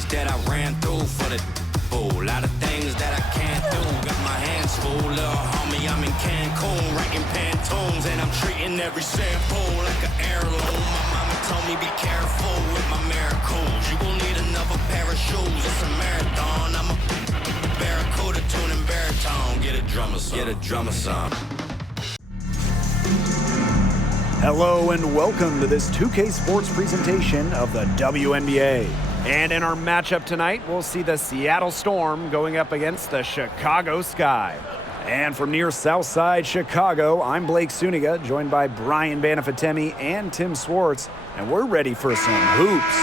days that I ran through for the bull. Lot of things that I can't do. Got my hands full, little homie. I'm in Cancun, writing Pantones, and I'm treating every sample like an heirloom. My mama told me be careful with my miracles. You gon' need another pair of shoes. It's a marathon. I'm a barracuda tuning baritone. Get a drummer song. Get a drummer song. Hello and welcome to this 2K Sports presentation of the WNBA. And in our matchup tonight, we'll see the Seattle Storm going up against the Chicago Sky. And from near Southside Chicago, I'm Blake Suniga, joined by Brian Banafatemi and Tim Swartz, and we're ready for some hoops.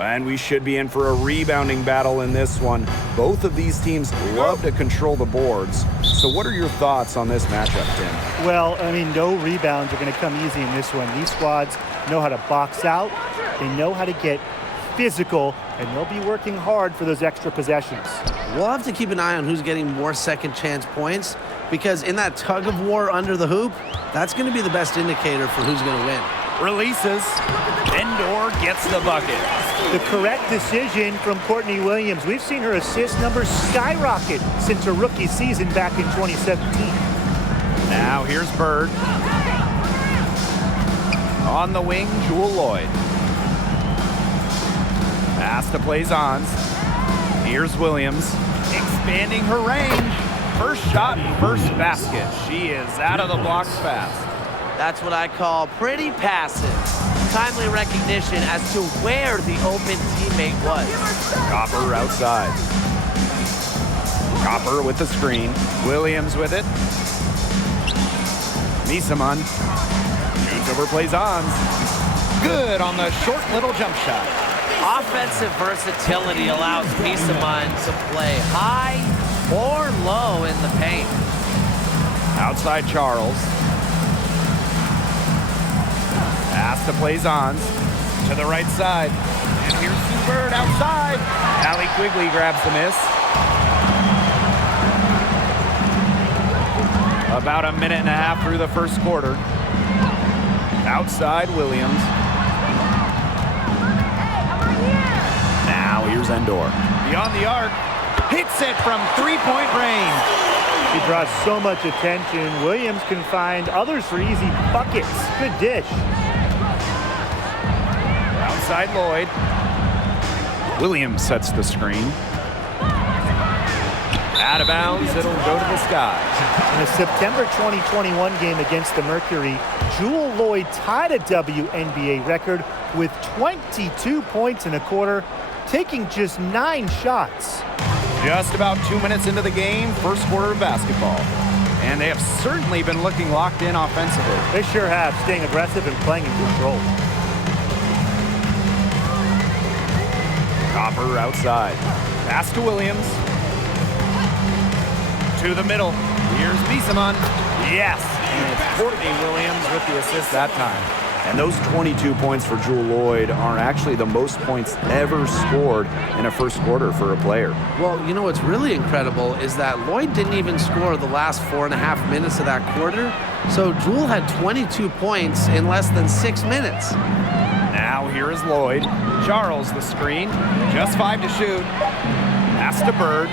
And we should be in for a rebounding battle in this one. Both of these teams love to control the boards. So what are your thoughts on this matchup, Tim? Well, I mean, no rebounds are going to come easy in this one. These squads know how to box out. They know how to get physical, and they'll be working hard for those extra possessions. We'll have to keep an eye on who's getting more second chance points, because in that tug of war under the hoop, that's going to be the best indicator for who's going to win. Releases. Endor gets the bucket. The correct decision from Courtney Williams. We've seen her assist numbers skyrocket since her rookie season back in 2017. Now here's Bird. On the wing, Jewel Lloyd. Pass to Plaisance. Here's Williams. Expanding her range. First shot, first basket. She is out of the blocks fast. That's what I call pretty passive. Timely recognition as to where the open teammate was. Copper outside. Copper with the screen. Williams with it. Misaman shoots over Plaisance. Good on the short little jump shot. Offensive versatility allows Misaman to play high or low in the paint. Outside Charles. Pass to Plaisance. To the right side. And here's Sue Bird outside. Allie Quigley grabs the miss. About a minute and a half through the first quarter. Outside Williams. Now here's Endor. Beyond the arc. Hits it from three-point range. He draws so much attention. Williams can find others for easy buckets. Good dish. Outside Lloyd. Williams sets the screen. Out of bounds, it'll go to the Sky. In the September 2021 game against the Mercury, Jewel Lloyd tied a WNBA record with 22 points in a quarter, taking just 9 shots. Just about 2 minutes into the game, first quarter of basketball. And they have certainly been looking locked in offensively. They sure have, staying aggressive and playing in control. Copper outside. Pass to Williams. To the middle. Here's Misaman. Yes. And it's Courtney Williams with the assist that time. And those 22 points for Jewel Lloyd are actually the most points ever scored in a first quarter for a player. Well, you know what's really incredible is that Lloyd didn't even score the last 4.5 minutes of that quarter. So Jewel had 22 points in less than 6 minutes. Now here is Lloyd. Charles the screen. Just 5 to shoot. Pass to Bird.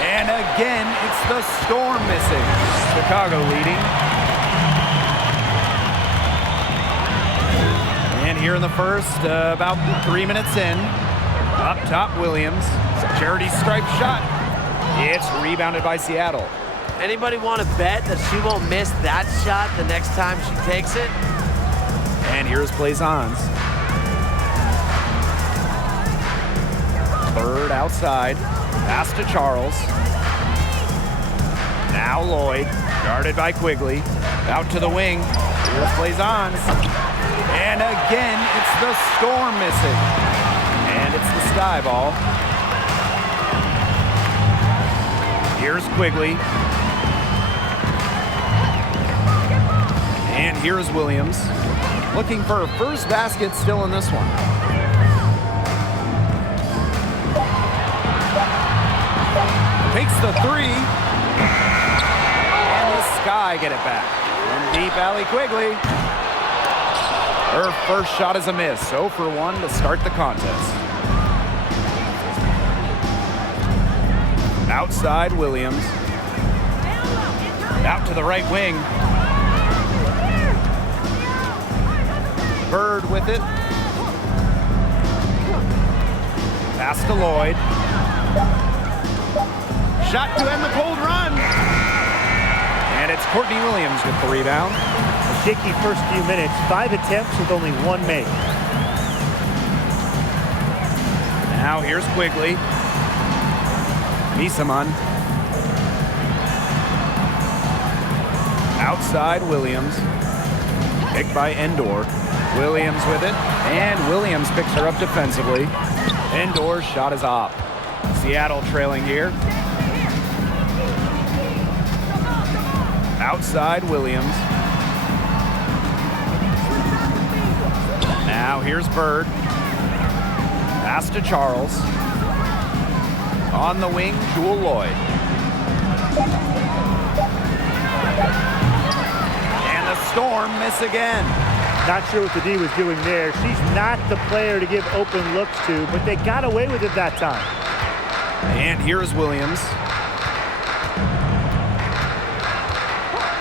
And again, it's the Storm missing. Chicago leading. And here in the first, about 3 minutes in. Up top, Williams. Charity stripe shot. It's rebounded by Seattle. Anybody want to bet that she won't miss that shot the next time she takes it? And here's Plaisance. Bird outside. Pass to Charles. Now Lloyd. Guarded by Quigley. Out to the wing. Here's Plaisance. And again, it's the Storm missing. And it's the Sky ball. Here's Quigley. And here's Williams. Looking for her first basket still in this one. Takes the three. And the Sky get it back. From deep, Allie Quigley. Her first shot is a miss. 0 for 1 to start the contest. Outside Williams. Out to the right wing. Bird with it. Pass to Lloyd. Shot to end the cold run. And it's Courtney Williams with the rebound. A shaky first few minutes. 5 attempts with only 1 make. Now here's Quigley. Misaman. Outside Williams. Picked by Endor. Williams with it. And Williams picks her up defensively. Endor's shot is off. Seattle trailing here. Outside Williams. Now here's Bird. Pass to Charles. On the wing, Jewel Lloyd. And the Storm miss again. Not sure what the D was doing there. She's not the player to give open looks to, but they got away with it that time. And here's Williams.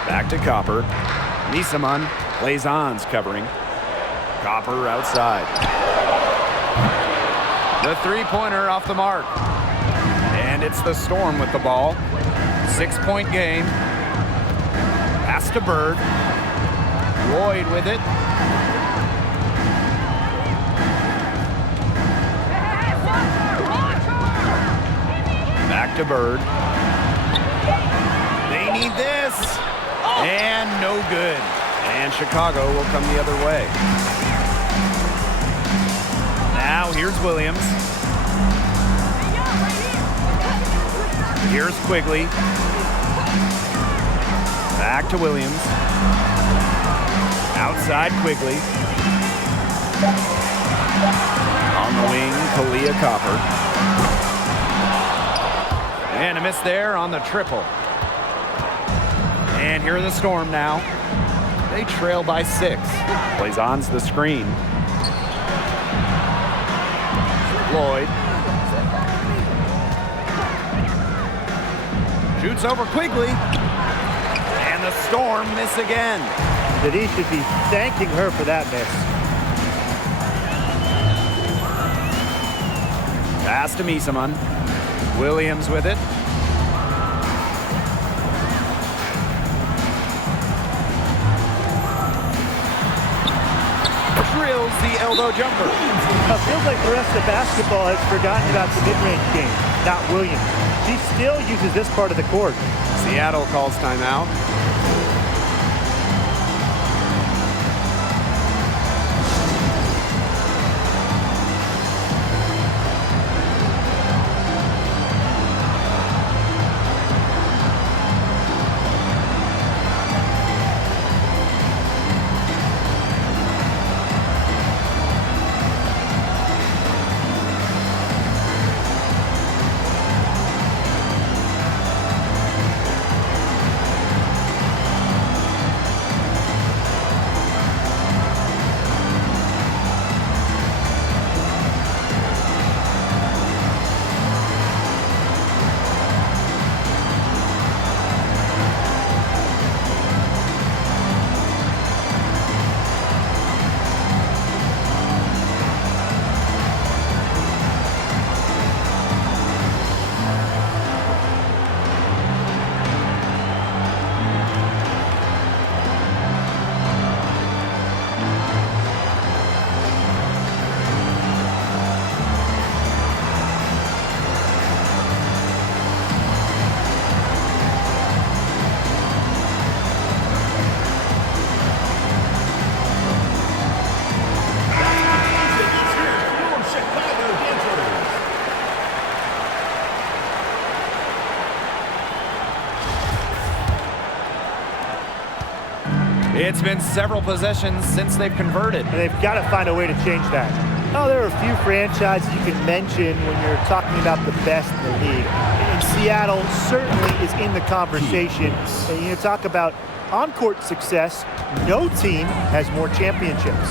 Back to Copper. Misaman. Blazon's covering. Copper outside. The three-pointer off the mark. And it's the Storm with the ball. 6-point game. Pass to Bird. Lloyd with it. Back to Bird. They need this. And no good. And Chicago will come the other way. Now here's Williams. Here's Quigley. Back to Williams. Outside Quigley. On the wing, Kalia Copper. And a miss there on the triple. And here are the Storm now. They trail by 6. Blazon's the screen. Lloyd. Shoots over Quigley. And the Storm miss again. The D should be thanking her for that miss. Pass to Misaman. Williams with it. Drills the elbow jumper. It feels like the rest of basketball has forgotten about the mid-range game, not Williams. She still uses this part of the court. Seattle calls timeout. It's been several possessions since they've converted. And they've got to find a way to change that. Oh, there are a few franchises you can mention when you're talking about the best in the league. And Seattle certainly is in the conversation. And, talk about on-court success, no team has more championships.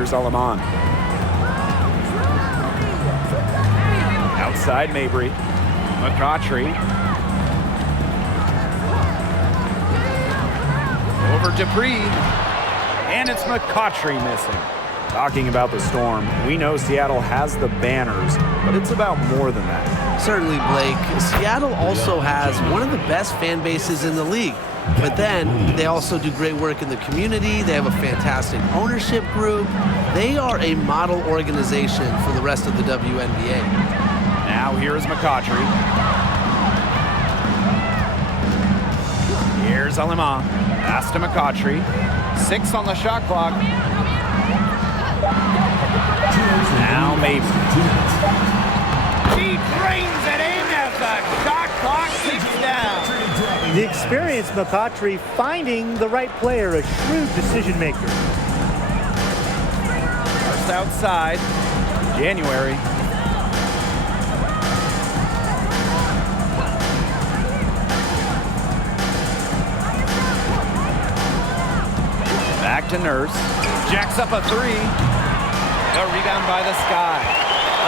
here's Aleman. Outside Mabry. McCautry. Over Dupree. And it's McCautry missing. Talking about the Storm, we know Seattle has the banners, but it's about more than that. Certainly, Blake. Seattle also has one of the best fan bases in the league. But then they also do great work in the community. They have a fantastic ownership group. They are a model organization for the rest of the WNBA. Now here is McCautry. Here's Aleman. Pass to McCautry. 6 on the shot clock. Now maybe. She drains it in as the shot clock ticks down. The experienced McCautry finding the right player, a shrewd decision maker. First outside. January. Back to Nurse. Jacks up a 3. A rebound by the Sky.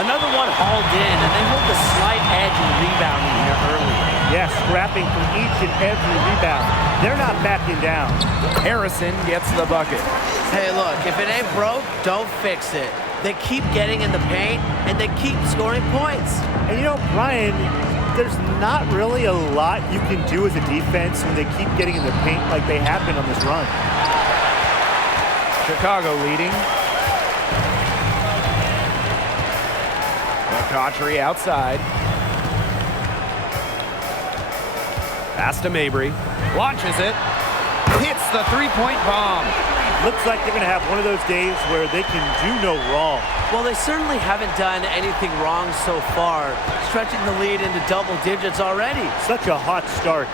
Another one hauled in, and they hold the slight edge in rebounding here early. Yes, scrapping from each and every rebound. They're not backing down. Harrison gets the bucket. Hey, look, if it ain't broke, don't fix it. They keep getting in the paint, and they keep scoring points. And you know, Brian, there's not really a lot you can do as a defense when they keep getting in the paint like they have been on this run. Chicago leading. McCautry outside. Pass to Mabry. Launches it. Hits the three-point bomb. Looks like they're going to have one of those days where they can do no wrong. Well, they certainly haven't done anything wrong so far, stretching the lead into double digits already. Such a hot start.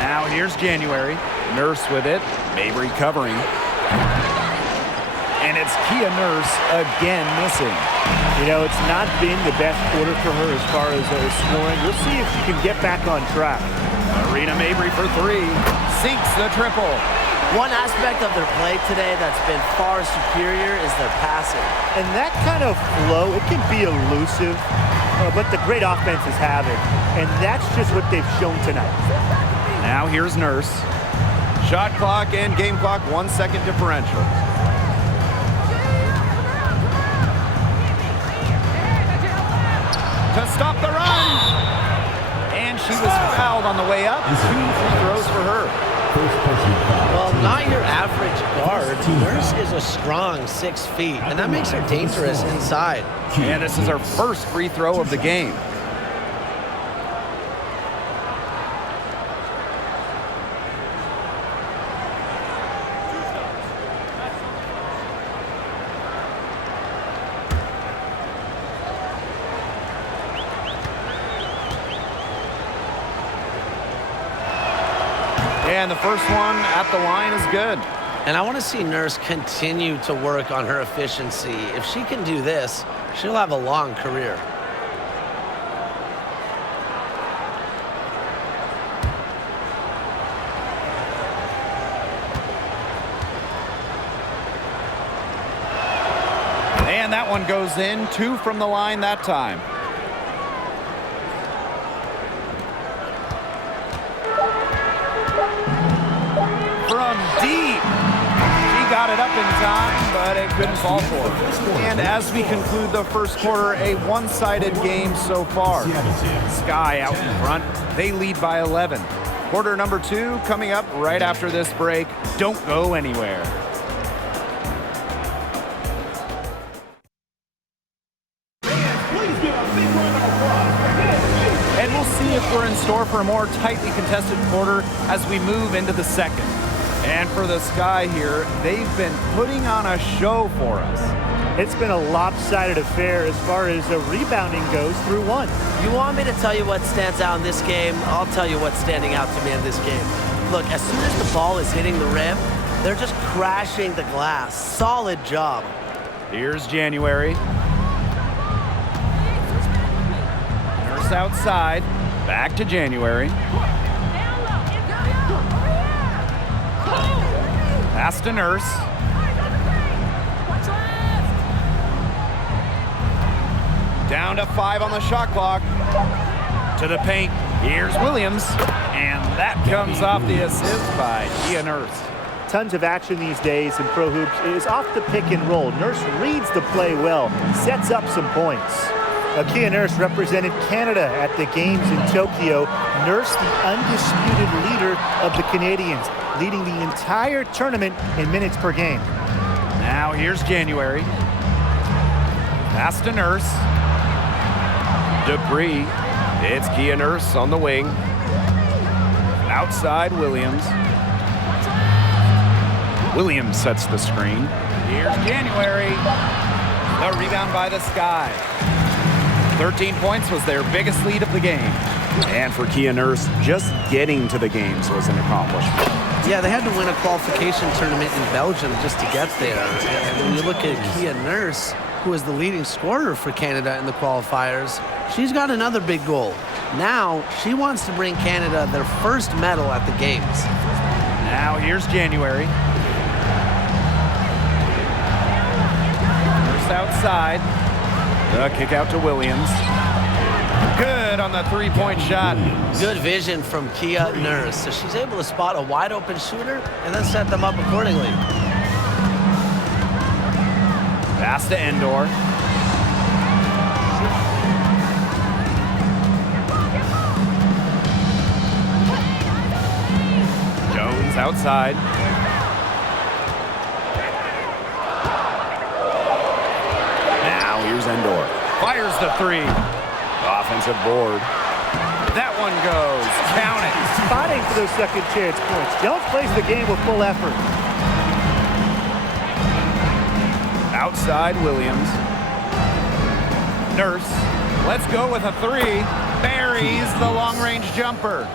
Now here's January. Nurse with it. Mabry covering. And it's Kia Nurse again missing. You know, it's not been the best quarter for her as far as scoring. We'll see if she can get back on track. Arena Mabry for 3. Sinks the triple. One aspect of their play today that's been far superior is their passing. And that kind of flow, it can be elusive, but the great offenses have it. And that's just what they've shown tonight. Now here's Nurse. Shot clock and game clock 1 second differential. To stop the run. And she was fouled on the way up. 2 free throws for her. Well, not your average guard. Nurse is a strong 6 feet, and that makes her dangerous inside. And this is her first free throw of the game. And the first one at the line is good. And I want to see Nurse continue to work on her efficiency. If she can do this, she'll have a long career. And that one goes in. 2 from the line that time. From deep. She got it up in time, but it couldn't fall for her. And as we conclude the first quarter, a one-sided game so far. Sky out in front. They lead by 11. Quarter number 2 coming up right after this break. Don't go anywhere. And we'll see if we're in store for a more tightly contested quarter as we move into the second. And for the Sky here, they've been putting on a show for us. It's been a lopsided affair as far as rebounding goes through 1. You want me to tell you what stands out in this game? I'll tell you what's standing out to me in this game. Look, as soon as the ball is hitting the rim, they're just crashing the glass. Solid job. Here's January. Nurse outside. Back to January. Pass to Nurse. Down to 5 on the shot clock. To the paint. Here's Williams. And that comes off the assist by Kia Nurse. Tons of action these days in pro hoops. It is off the pick and roll. Nurse reads the play well, sets up some points. Kia Nurse represented Canada at the games in Tokyo. Nurse, the undisputed leader of the Canadians, leading the entire tournament in minutes per game. Now here's January. Pass to Nurse. Dupree. It's Kia Nurse on the wing. Outside Williams. Williams sets the screen. Here's January. The rebound by the Sky. 13 points was their biggest lead of the game. And for Kia Nurse, just getting to the games was an accomplishment. Yeah, they had to win a qualification tournament in Belgium just to get there. And when you look at Kia Nurse, who is the leading scorer for Canada in the qualifiers, she's got another big goal. Now, she wants to bring Canada their first medal at the games. Now here's January. Nurse outside. The kick out to Williams. Good on the three-point shot. Good vision from Kia Nurse. So she's able to spot a wide-open shooter and then set them up accordingly. Pass to Endor. Jones outside. Now here's Endor. Fires the three. Offensive board. That one goes. Count it. Fighting for those second chance points. Jones plays the game with full effort. Outside Williams. Nurse. Let's go with a three. Buries the long-range jumper.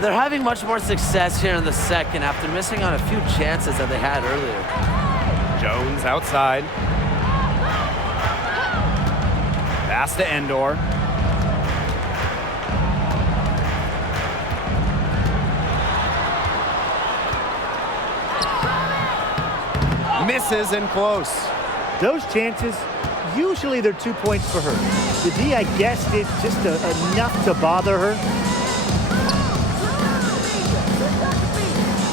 They're having much more success here in the second after missing on a few chances that they had earlier. Jones outside. Pass to Endor. Misses and close. Those chances, usually they're 2 points for her. The D, I guess, did just enough to bother her.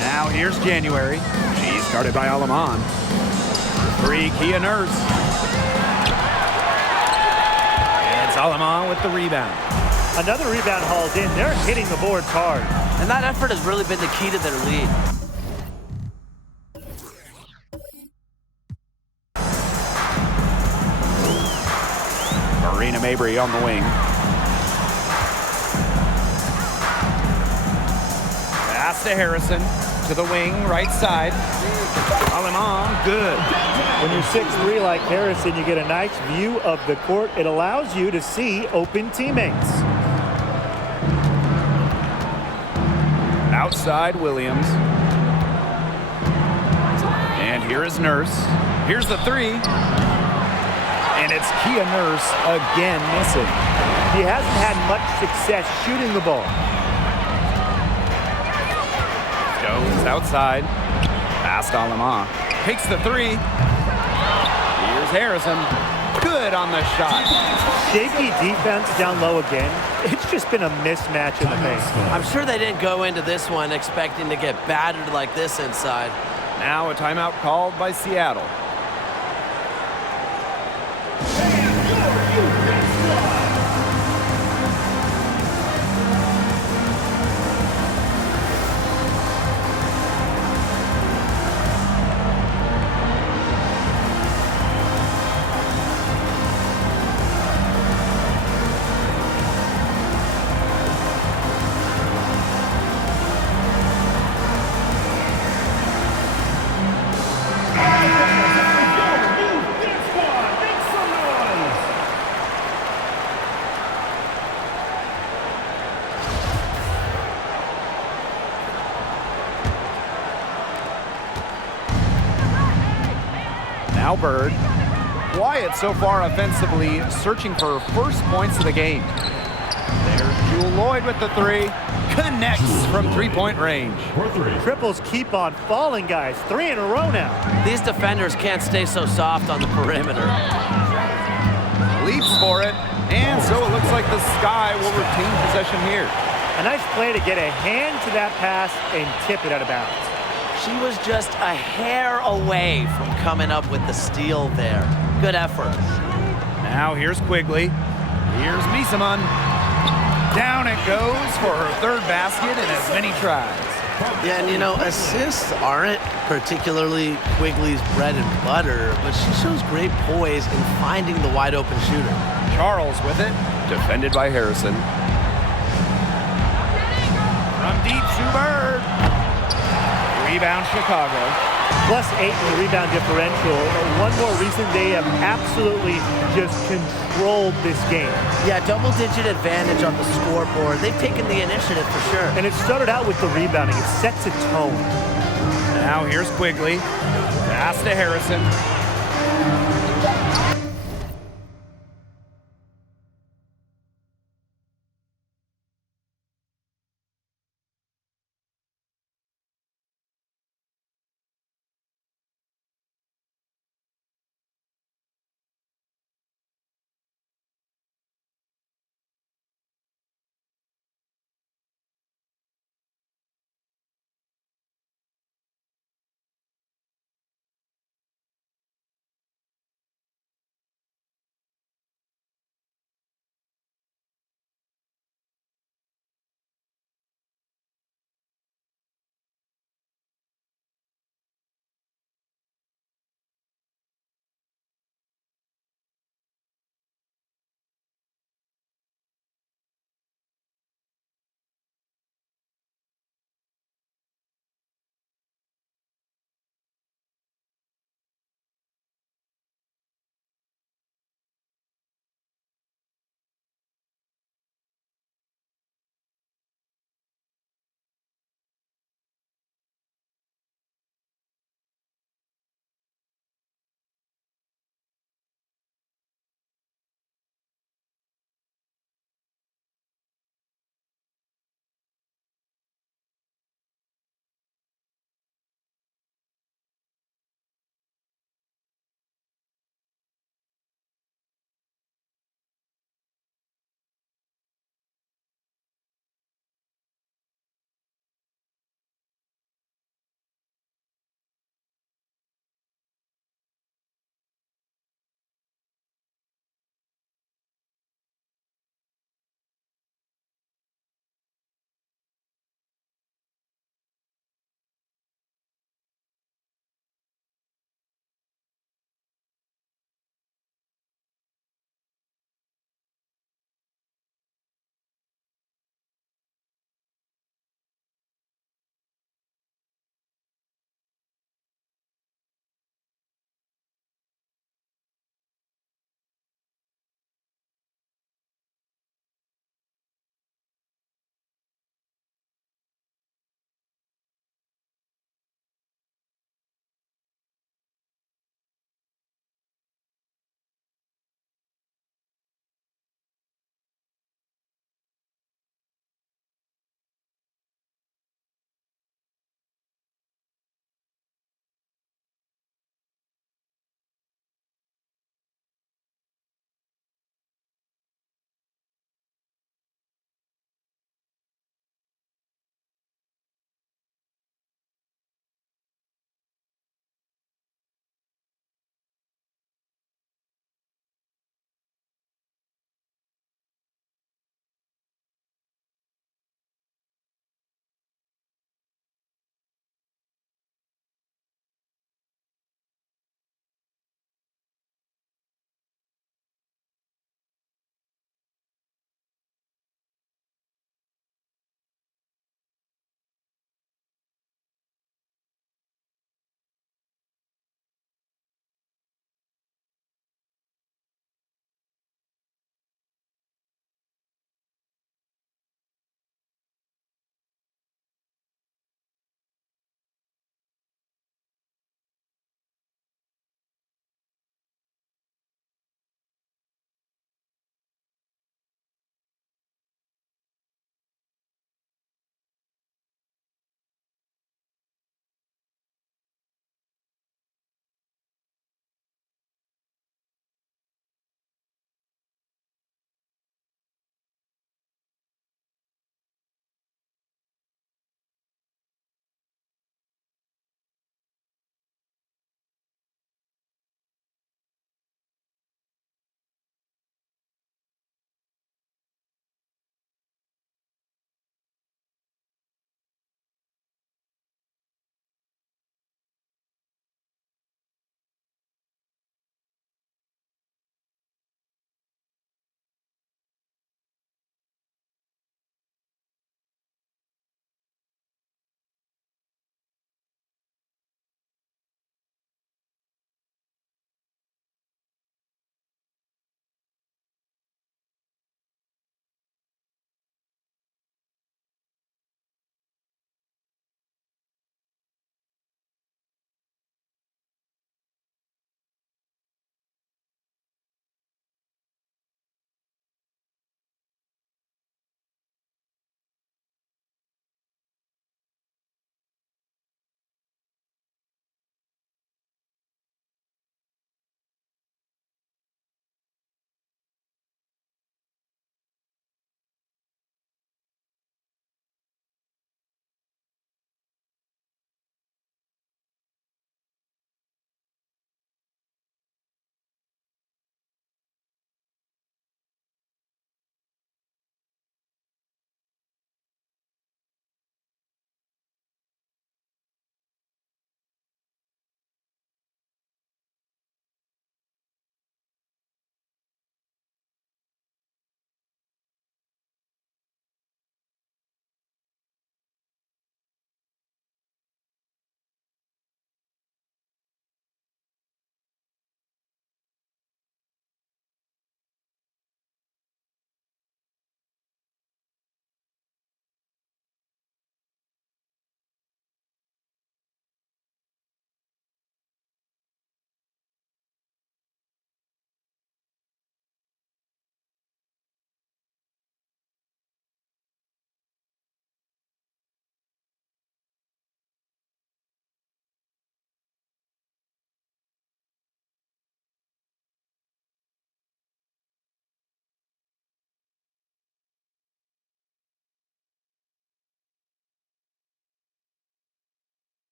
Now here's January. She's guarded by Alaman. Three, Kia Nurse. And it's Alaman with the rebound. Another rebound hauled in. They're hitting the boards hard. And that effort has really been the key to their lead. Marina Mabry on the wing. Pass to Harrison. To the wing, right side. Alaman, good. When you're 6'3" like Harrison, you get a nice view of the court. It allows you to see open teammates. Outside Williams. And here is Nurse. Here's the three. And it's Kia Nurse again missing. He hasn't had much success shooting the ball. Jones outside. Past Alaman. Takes the three. Here's Harrison. Good on the shot. Shaky defense down low again. It's just been a mismatch in the paint. I'm sure they didn't go into this one expecting to get battered like this inside. Now a timeout called by Seattle. Now Bird. Wyatt so far offensively searching for first points of the game. There's Jewel Lloyd with the three. Connects from three-point range. Triples keep on falling, guys. 3 in a row now. These defenders can't stay so soft on the perimeter. Leaps for it. And so it looks like the Sky will retain possession here. A nice play to get a hand to that pass and tip it out of bounds. She was just a hair away from coming up with the steal there. Good effort. Now here's Quigley. Here's Misaman. Down it goes for her third basket in as many tries. Yeah, and you know, assists aren't particularly Quigley's bread and butter, but she shows great poise in finding the wide open shooter. Charles with it, defended by Harrison. From deep, Sue Bird. Rebound, Chicago. +8 in the rebound differential. One more reason they have absolutely just controlled this game. Yeah, double-digit advantage on the scoreboard. They've taken the initiative for sure. And it started out with the rebounding. It sets a tone. Now here's Quigley. Pass to Harrison.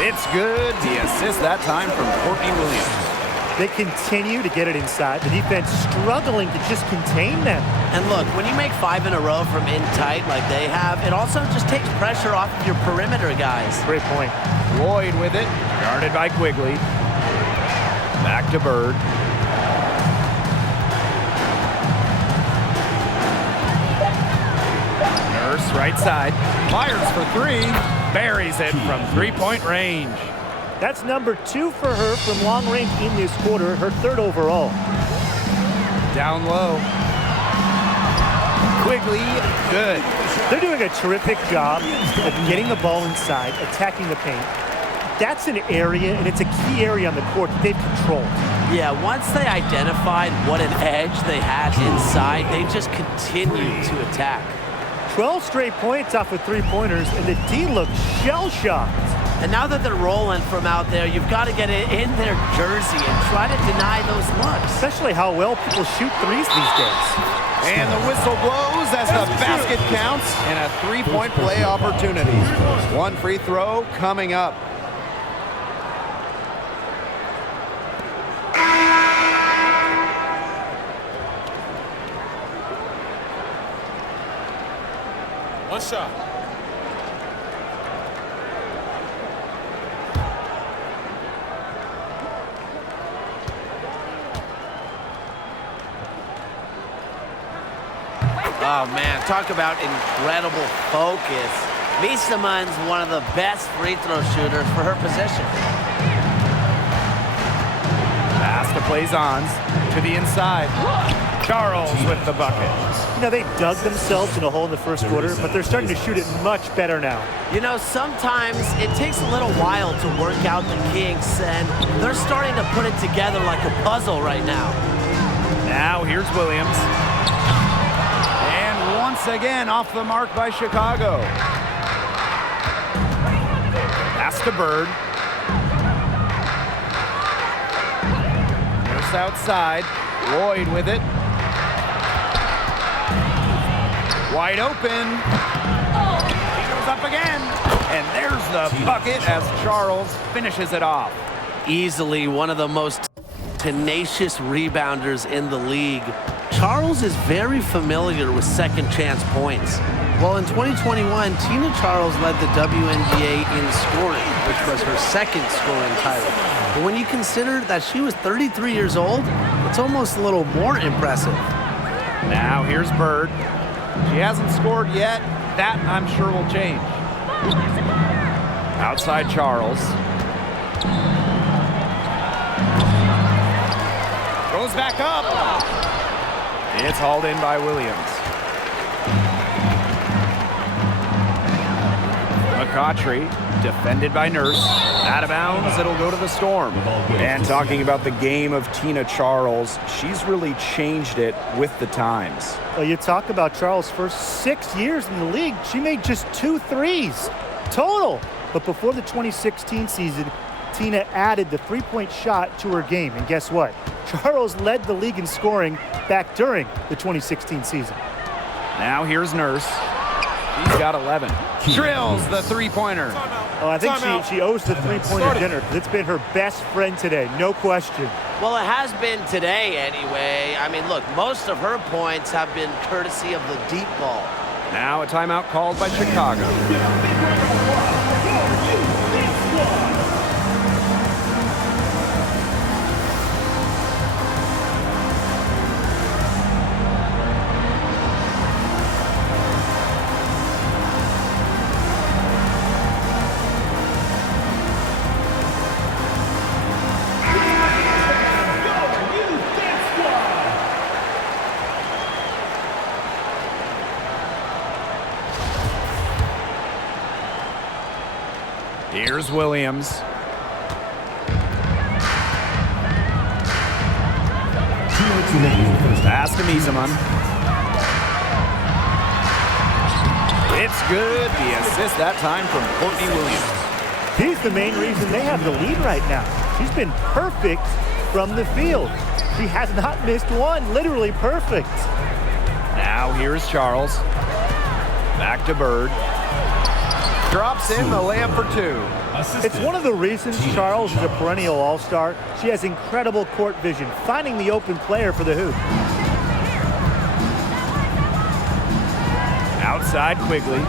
It's good. The assist that time from Courtney Williams. They continue to get it inside. The defense struggling to just contain them. And look, when you make 5 in a row from in tight like they have, it also just takes pressure off of your perimeter guys. Great point. Lloyd with it, guarded by Quigley. Back to Bird. Nurse right side, fires for 3, buries it from 3-point range. That's number 2 for her from long range in this quarter, her 3rd overall. Down low. Quigley, good. They're doing a terrific job of getting the ball inside, attacking the paint. That's an area, and it's a key area on the court that they've controlled. Yeah, once they identified what an edge they had inside, they just continued to attack. 12 straight points off of 3-pointers, and the D looks shell-shocked. And now that they're rolling from out there, you've got to get it in their jersey and try to deny those looks. Especially how well people shoot threes these days. And the whistle blows as the basket counts and a 3-point play opportunity. 1 free throw coming up. One shot. Oh, man, talk about incredible focus. Mieseman's one of the best free throw shooters for her position. Pass to Plaisance to the inside. Charles with the bucket. You know, they dug themselves in a hole in the first quarter, but they're starting to shoot it much better now. You know, sometimes it takes a little while to work out the kinks, and they're starting to put it together like a puzzle right now. Now here's Williams. And once again off the mark by Chicago. Pass to Bird. Nurse outside. Lloyd with it. Wide open. He goes up again. And there's the bucket as Charles finishes it off. Easily one of the most tenacious rebounders in the league. Charles is very familiar with second chance points. Well, in 2021, Tina Charles led the WNBA in scoring, which was her second scoring title. But when you consider that she was 33 years old, it's almost a little more impressive. Now here's Bird. She hasn't scored yet. That, I'm sure, will change. Outside Charles. Goes back up. It's hauled in by Williams. McCautry, defended by Nurse. Out of bounds, it'll go to the Storm. And talking about the game of Tina Charles, she's really changed it with the times. Well, you talk about Charles' first 6 years in the league, she made just 2 threes total. But before the 2016 season, Tina added the 3-point shot to her game. And guess what? Charles led the league in scoring back during the 2016 season. Now here's Nurse. He's got 11. Drills the 3-pointer. Oh, I think she owes the 3-pointer dinner because it's been her best friend today, no question. Well, it has been today anyway. I mean, look, most of her points have been courtesy of the deep ball. Now a timeout called by Chicago. Here's Williams. Pass to Miesemann. It's good. The assist that time from Courtney Williams. He's the main reason they have the lead right now. She's been perfect from the field. She has not missed one, literally perfect. Now here's Charles. Back to Bird. drops in the layup for 2. It's one of the reasons Charles is a perennial all-star. She has incredible court vision, finding the open player for the hoop. Outside Quigley.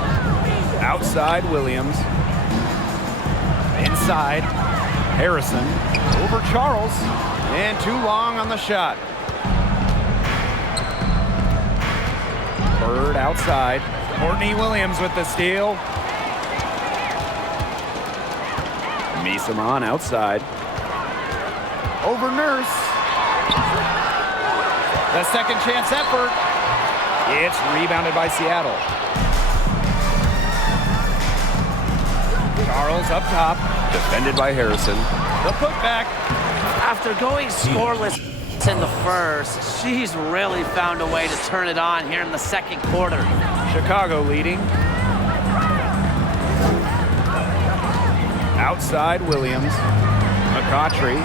Outside Williams. Inside Harrison. Over Charles. And too long on the shot. Bird outside. Courtney Williams with the steal. Misaman outside. Over Nurse. The second chance effort. It's rebounded by Seattle. Charles up top. Defended by Harrison. The putback. After going scoreless in the first, she's really found a way to turn it on here in the second quarter. Chicago leading. Outside Williams. McCautry.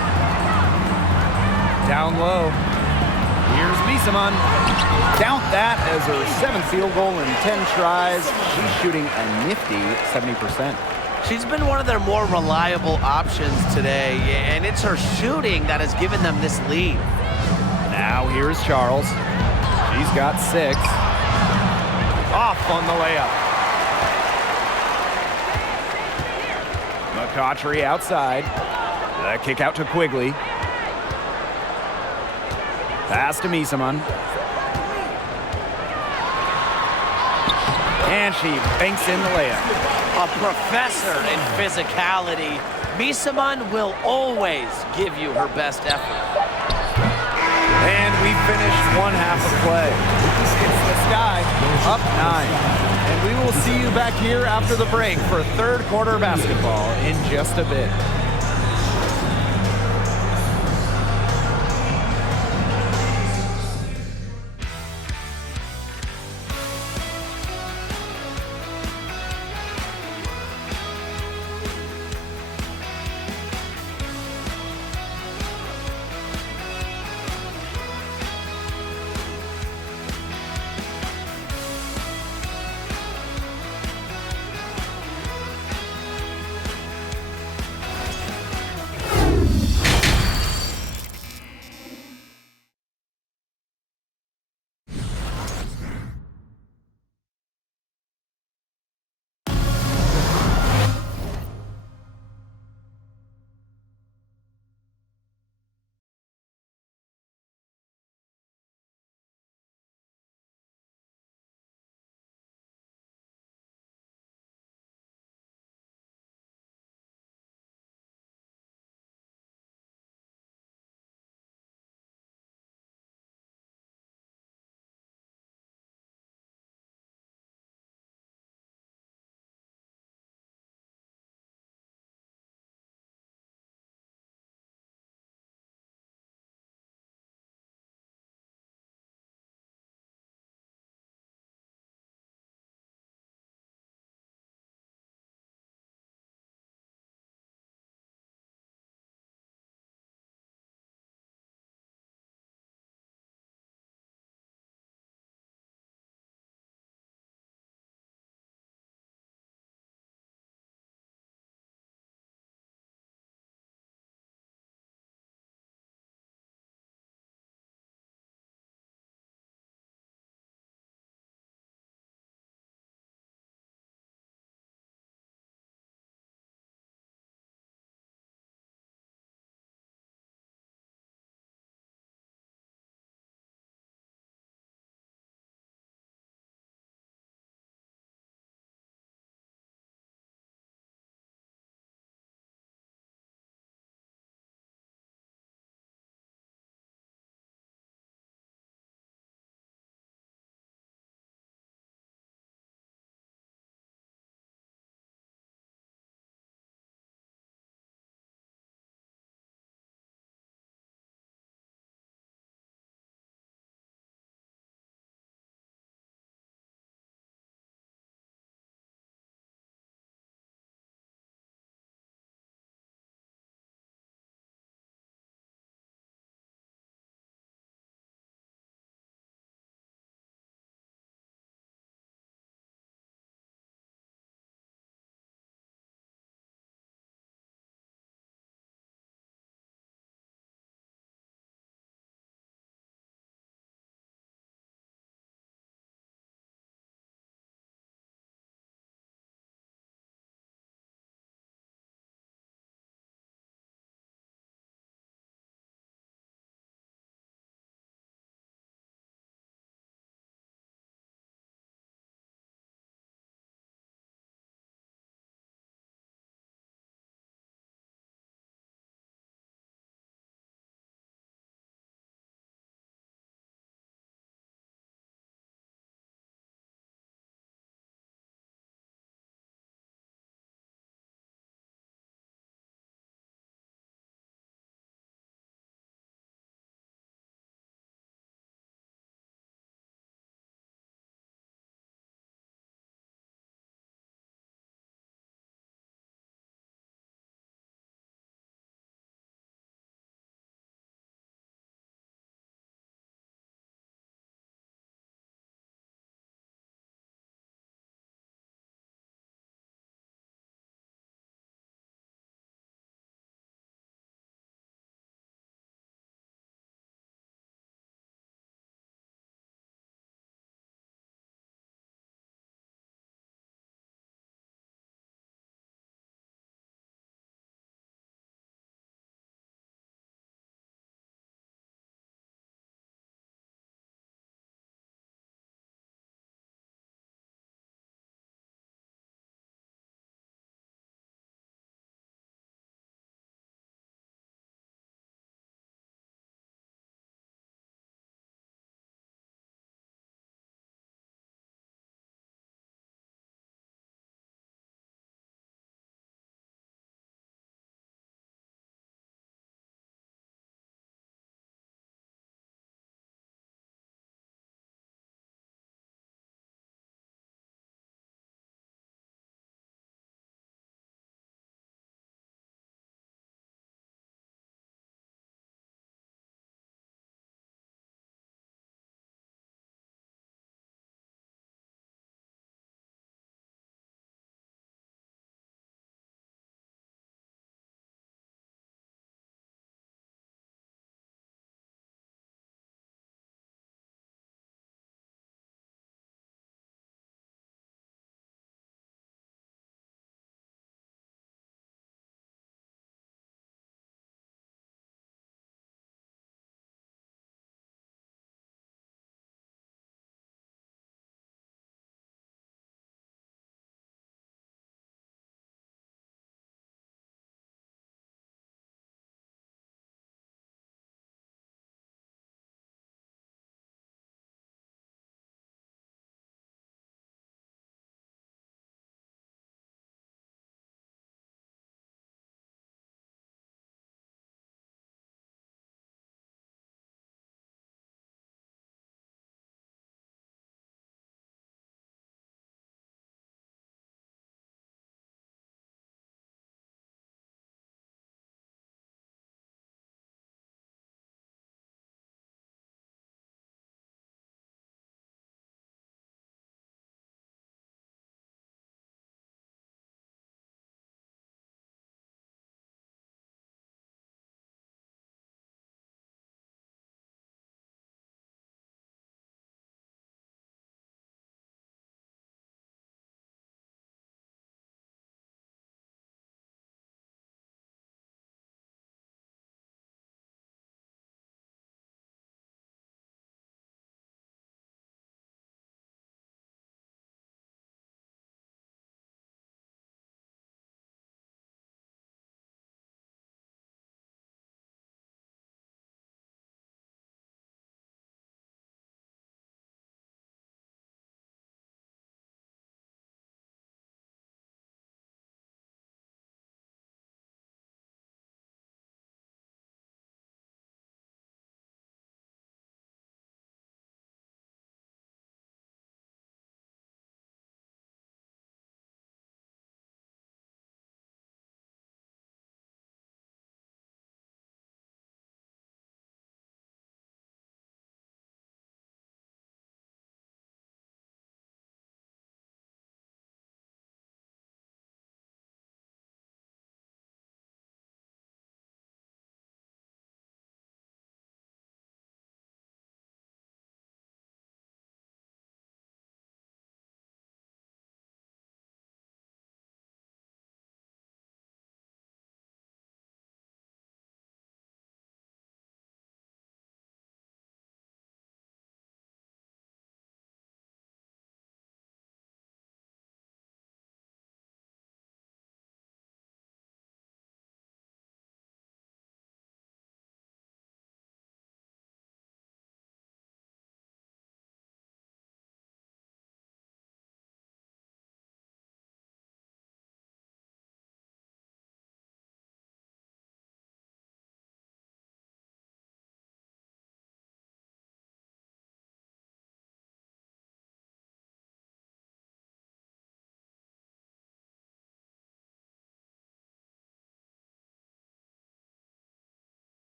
Down low. Here's Misaman. Count that as her 7th field goal in 10 tries. She's shooting a nifty 70%. She's been one of their more reliable options today, and it's her shooting that has given them this lead. Now here's Charles. She's got 6. Off on the layup. McCautry outside. The kick out to Quigley. Pass to Misaman. And she banks in the layup. A professor in physicality, Misaman will always give you her best effort. And we finished one half of play. It's the Sky up 9. And we will see you back here after the break for third quarter basketball in just a bit.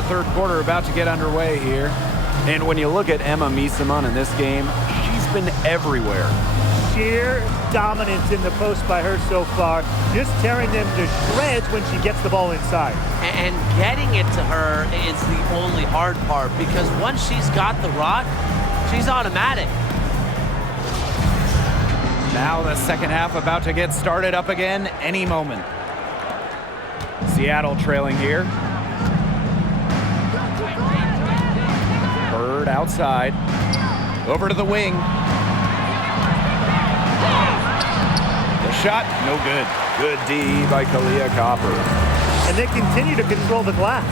the third quarter about to get underway here. And when you look at Emma Miesemann in this game, she's been everywhere. Sheer dominance in the post by her so far, just tearing them to shreds when she gets the ball inside. And getting it to her is the only hard part, because once she's got the rock, she's automatic. Now the second half about to get started up again any moment. Seattle trailing here. Bird outside. Over to the wing. The shot, no good. Good D by Kalia Copper. And they continue to control the glass.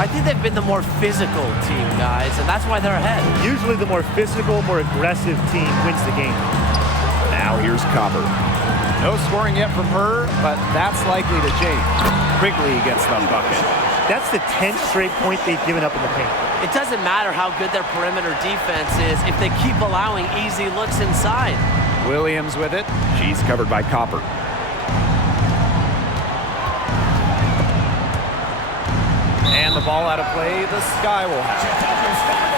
I think they've been the more physical team, guys, and that's why they're ahead. Usually the more physical, more aggressive team wins the game. Now here's Copper. No scoring yet from her, but that's likely to change. Quigley gets the bucket. That's the 10th straight point they've given up in the paint. It doesn't matter how good their perimeter defense is if they keep allowing easy looks inside. Williams with it. She's covered by Copper. And the ball out of play, the Sky will have it.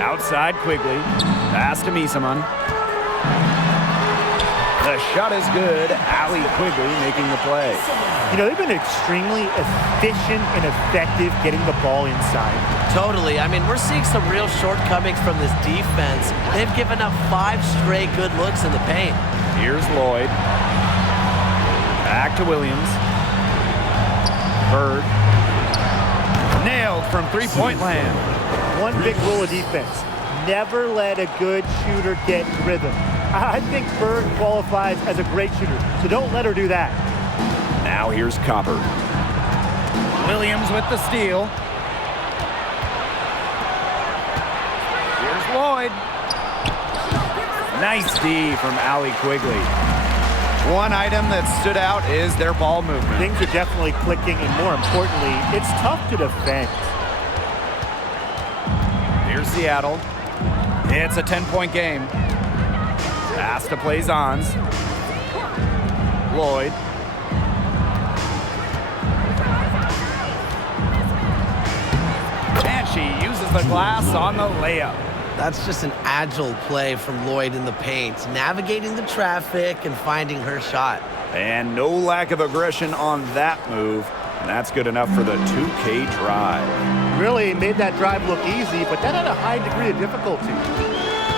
Outside Quigley. Pass to Miesemann. The shot is good. Allie Quigley making the play. You know, they've been extremely efficient and effective getting the ball inside. Totally. I mean, we're seeing some real shortcomings from this defense. They've given up 5 straight good looks in the paint. Here's Lloyd. Back to Williams. Bird. Nailed from three-point land. One big rule of defense: never let a good shooter get rhythm. I think Bird qualifies as a great shooter, so don't let her do that. Now here's Copper. Williams with the steal. Here's Lloyd. Nice D from Allie Quigley. One item that stood out is their ball movement. Things are definitely clicking, and more importantly, it's tough to defend. Here's Seattle. It's a 10-point game. Pass to play Zons. Lloyd. And she uses the glass on the layup. That's just an agile play from Lloyd in the paint, navigating the traffic and finding her shot. And no lack of aggression on that move. And that's good enough for the 2K drive. Really made that drive look easy, but that had a high degree of difficulty.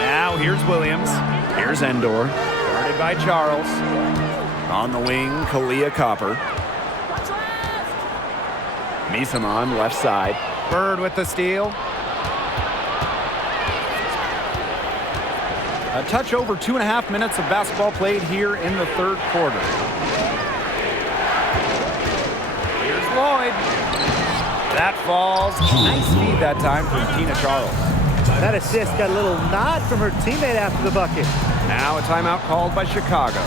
Now here's Williams. Here's Endor. Guarded by Charles. On the wing, Kalia Copper. Miesemann left side. Bird with the steal. A touch over 2.5 minutes of basketball played here in the third quarter. Here's Lloyd. That falls. Nice feed that time from Tina Charles. That assist got a little nod from her teammate after the bucket. Now a timeout called by Chicago.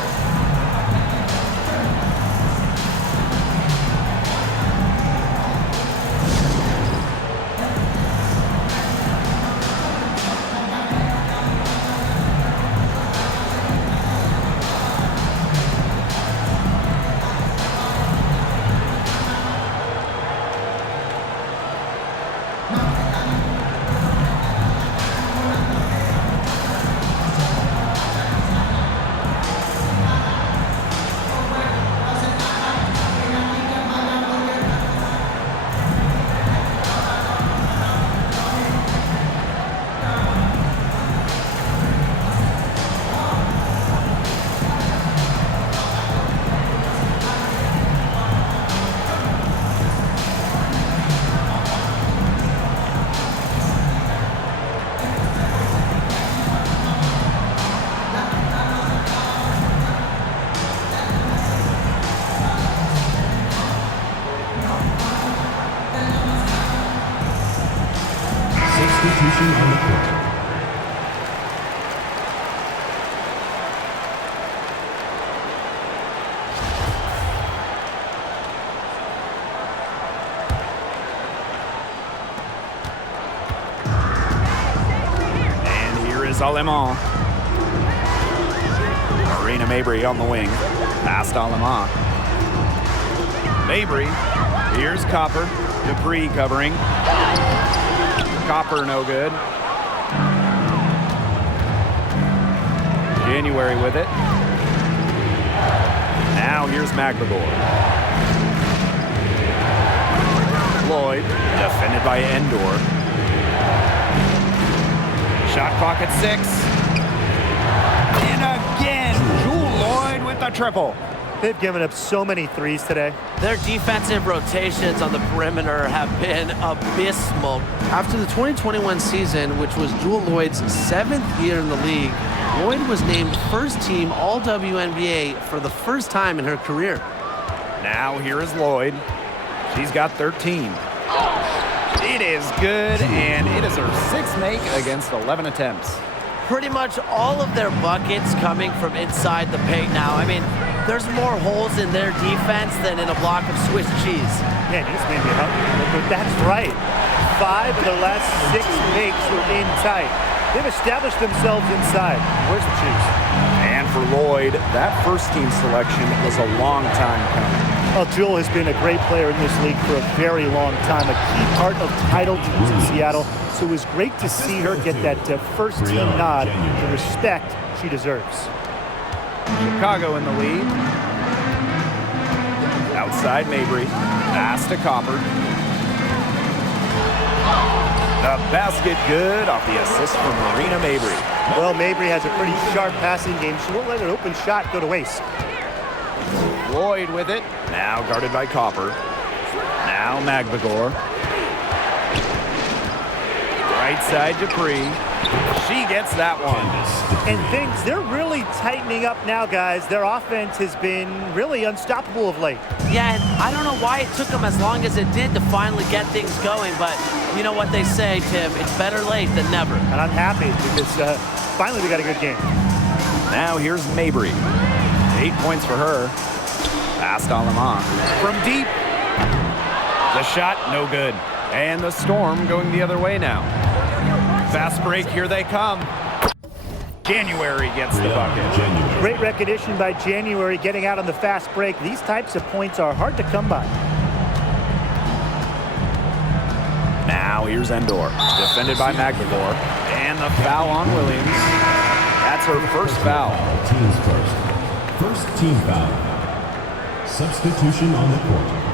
Here's Alemán. Marina Mabry on the wing. Past Alemán. Mabry. Here's Copper. Dupree covering. Copper no good. January with it. Now here's McLegore. Lloyd, defended by Endor. Shot clock at 6. And again, Jewel Lloyd with the triple. They've given up so many threes today. Their defensive rotations on the perimeter have been abysmal. After the 2021 season, which was Jewel Lloyd's 7th year in the league, Lloyd was named first team All-WNBA for the first time in her career. Now here is Lloyd. She's got 13. It is good, and it is her 6th make against 11 attempts. Pretty much all of their buckets coming from inside the paint now. I mean, there's more holes in their defense than in a block of Swiss cheese. Man, he's made me hungry. That's right. 5 of their last 6 makes were in tight. They've established themselves inside. Where's the cheese? And for Lloyd, that first team selection was a long time coming. Well, Jewel has been a great player in this league for a very long time, a key part of title teams in Seattle. So it was great to see her get that first team nod, the respect she deserves. Chicago in the lead. Outside Mabry. Pass to Copper. The basket good off the assist from Marina Mabry. Well, Mabry has a pretty sharp passing game. She won't let an open shot go to waste. Lloyd with it. Now guarded by Copper. Now McLegore. Right side Dupree. She gets that one. And they're really tightening up now, guys. Their offense has been really unstoppable of late. Yeah, and I don't know why it took them as long as it did to finally get things going, but you know what they say, Tim, it's better late than never. And I'm happy because finally we got a good game. Now here's Mabry. 8 points for her. Past Alemán. From deep. The shot, no good. And the Storm going the other way now. Fast break, here they come. January gets the bucket. Great recognition by January getting out on the fast break. These types of points are hard to come by. Now here's Endor. Defended by McLegore. And the foul on Williams. That's her first foul. Teams first. First team foul. Substitution on the court.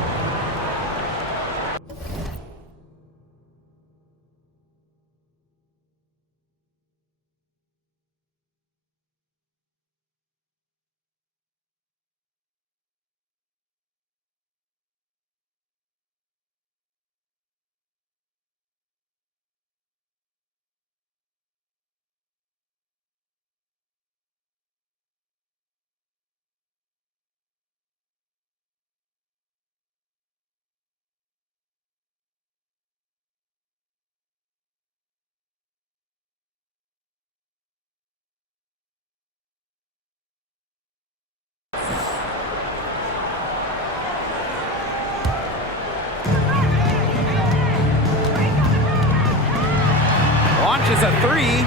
Launches a 3.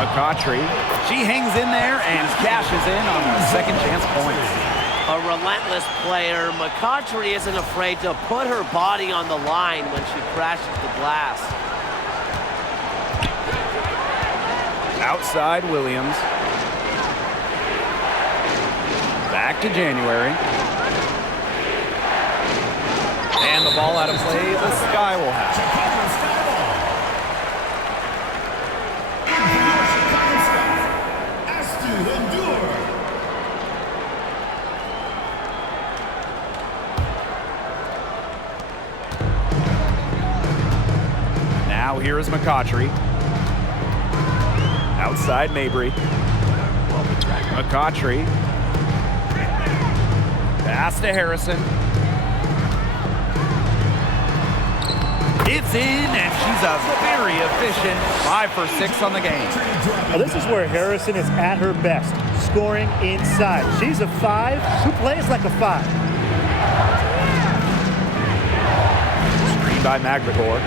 McCautry. She hangs in there and cashes in on the second chance points. A relentless player. McCautry isn't afraid to put her body on the line when she crashes the glass. Outside Williams. Back to January. And the ball out of play, the Sky will have it. Now here is McCautry. Outside Mabry. McCautry. Pass to Harrison. It's in, and she's a very efficient 5 for 6 on the game. Well, this is where Harrison is at her best, scoring inside. She's a 5 who plays like a 5. Screen by McLegore.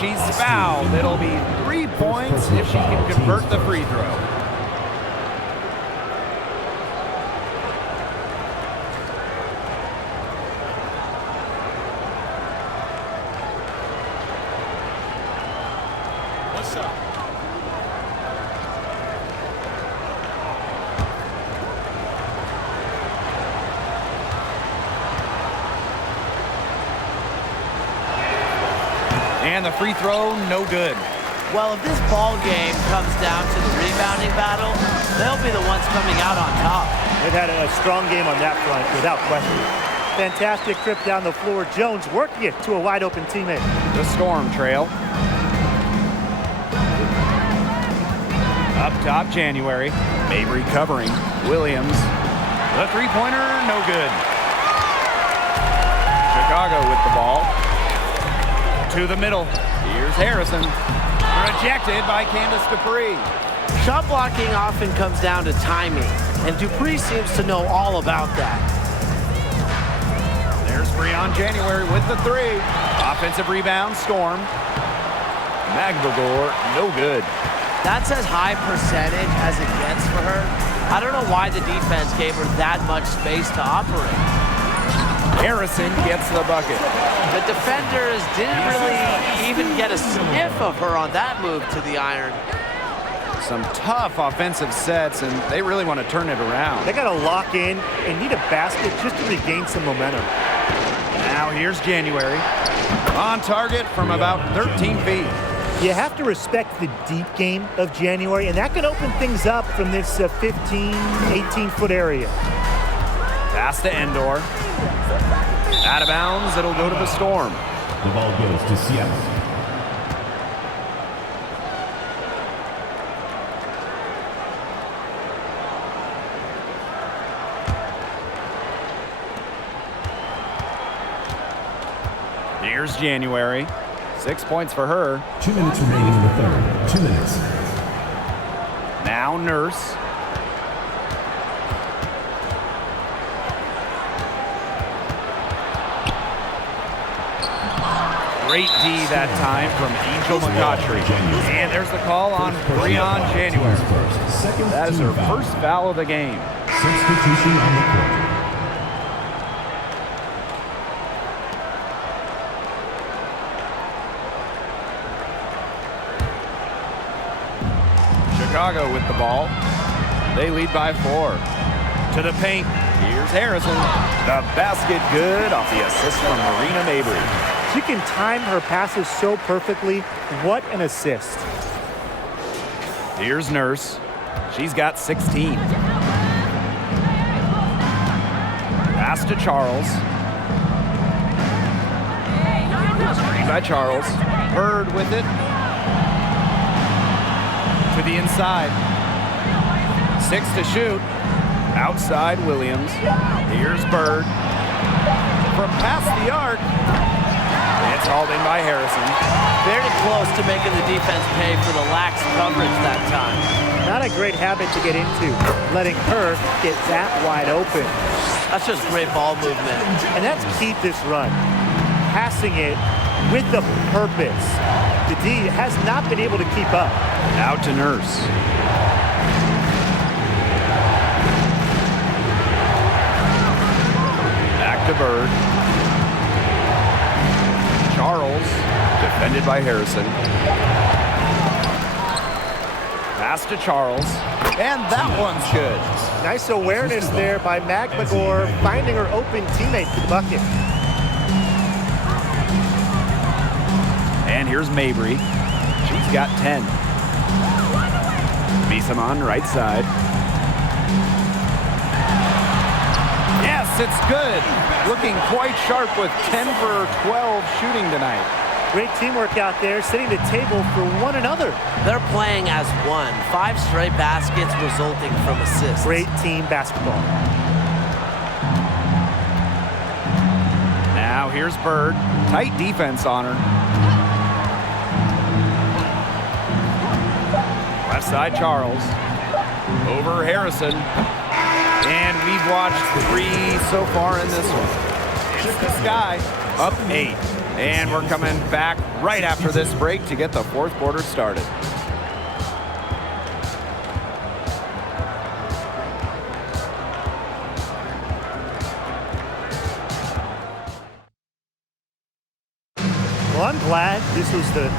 she's fouled. It'll be 3 points if she can convert the free throw. One shot. And the free throw, no good. Well, if this ball game comes down to the rebounding battle, they'll be the ones coming out on top. They've had a strong game on that front, without question. Fantastic trip down the floor. Jones working it to a wide-open teammate. The Storm trail. Up top, January. Mabry covering. Williams. The three-pointer, no good. Chicago with the ball. To the middle. Here's Harrison. Rejected by Candace Dupree. Shot blocking often comes down to timing, and Dupree seems to know all about that. There's Breon January with the three. Offensive rebound, Storm. Magdalor, no good. That's as high percentage as it gets for her. I don't know why the defense gave her that much space to operate. Harrison gets the bucket. The defenders didn't really even get a sniff of her on that move to the iron. Some tough offensive sets, and they really want to turn it around. They got to lock in and need a basket just to regain some momentum. Now here's January. On target from about 13 feet. You have to respect the deep game of January, and that can open things up from this 15, 18-foot area. Pass to Endor. Out of bounds, it'll go to the Storm. The ball goes to Seattle. Here's January. 6 points for her. 2 minutes remaining in the third. 2 minutes. Now Nurse. Great D that time from Angel McCautry. And there's the call on Breon January. That is her first foul of the game. Substitution on the court. Chicago with the ball. They lead by 4. To the paint. Here's Harrison. The basket good off the assist from Marina Mabry. She can time her passes so perfectly. What an assist. Here's Nurse. She's got 16. Pass to Charles. Screen by Charles. Bird with it. To the inside. 6 to shoot. Outside Williams. Here's Bird. From past the arc. It's hauled in by Harrison. Very close to making the defense pay for the lax coverage that time. Not a great habit to get into, letting her get that wide open. That's just great ball movement. And that's key this run. Passing it with the purpose. The D has not been able to keep up. Out to Nurse. Back to Bird. Charles, defended by Harrison. Pass to Charles, and that one's good. Nice awareness there by McMagor, finding her open teammate to the bucket. And here's Mabry. She's got 10. Misamon, right side. Yes, it's good. Looking quite sharp with 10 for 12 shooting tonight. Great teamwork out there, setting the table for one another. They're playing as one. 5 straight baskets resulting from assists. Great team basketball. Now here's Bird. Tight defense on her. Left side, Charles. Over Harrison. And we've watched 3 so far in this one. It's the Sky, up 8. And we're coming back right after this break to get the fourth quarter started. Well, I'm glad this was the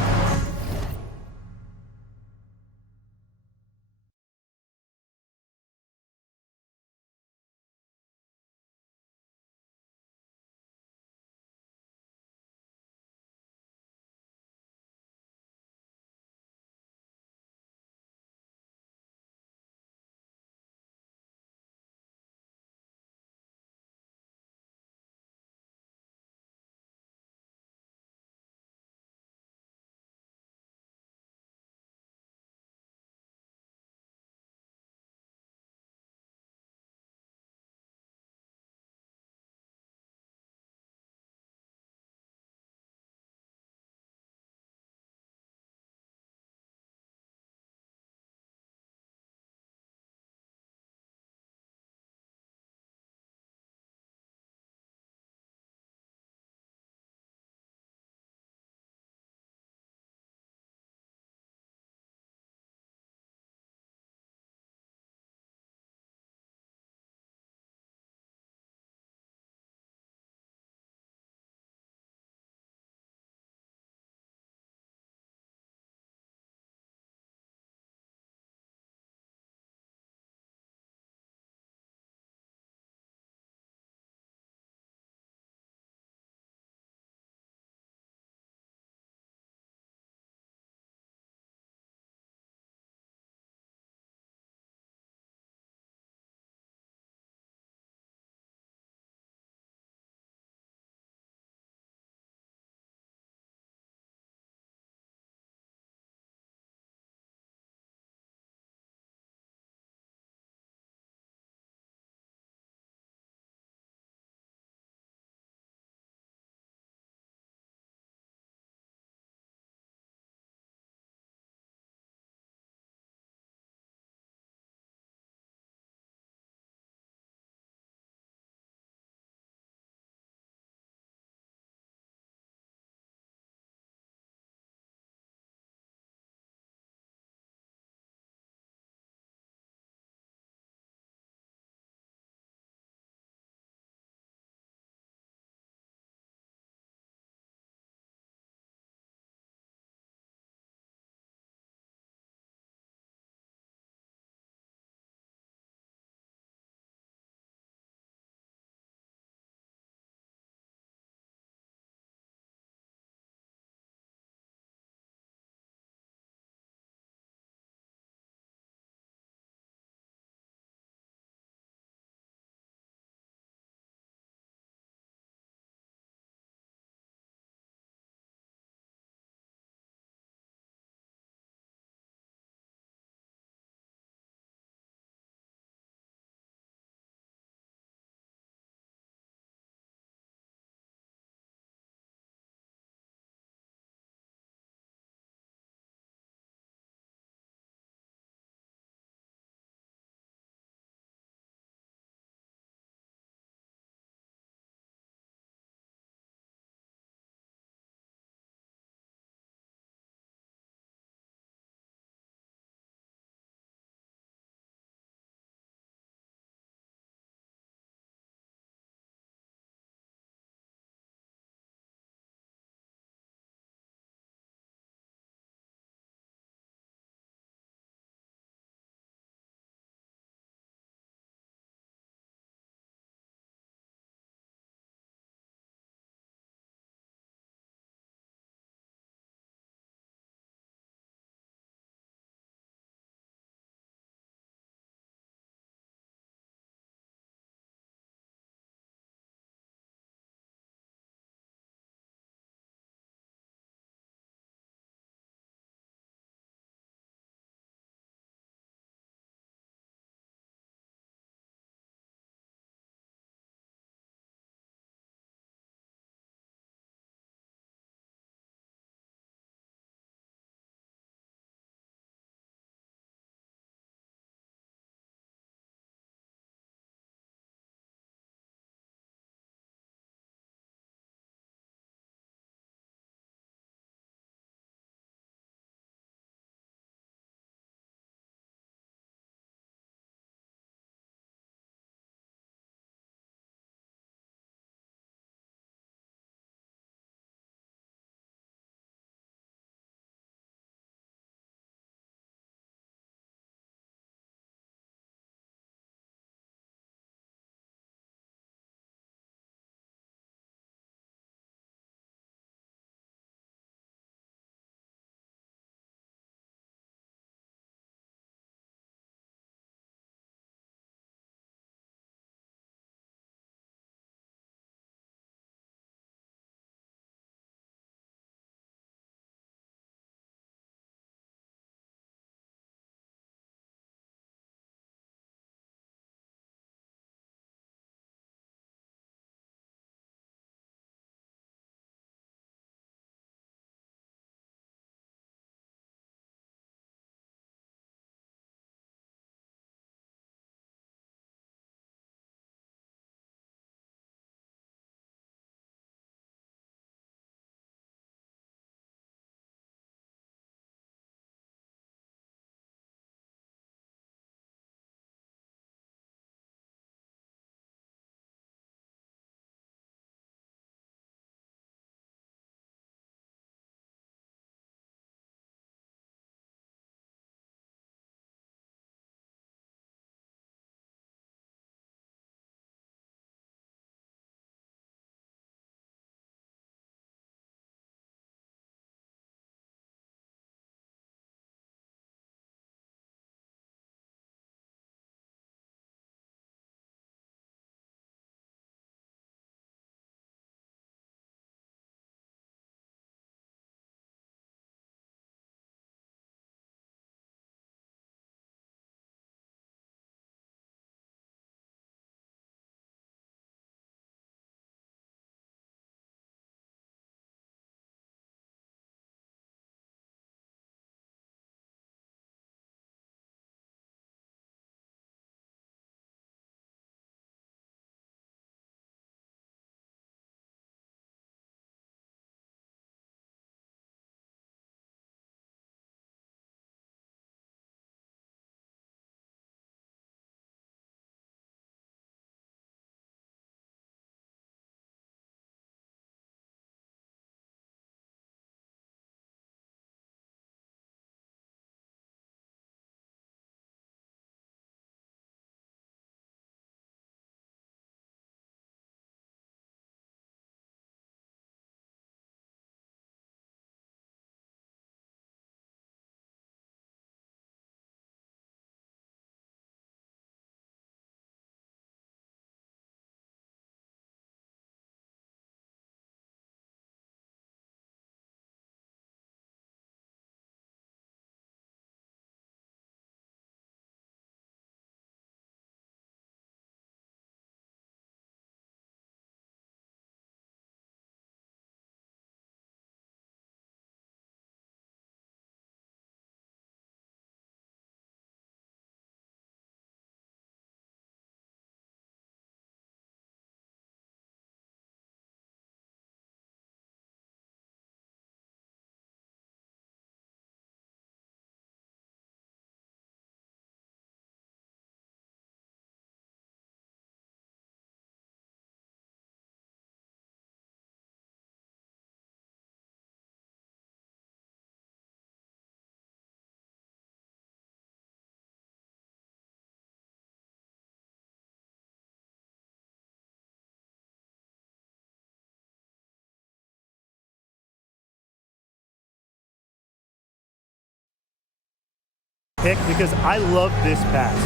pick because I love this pass.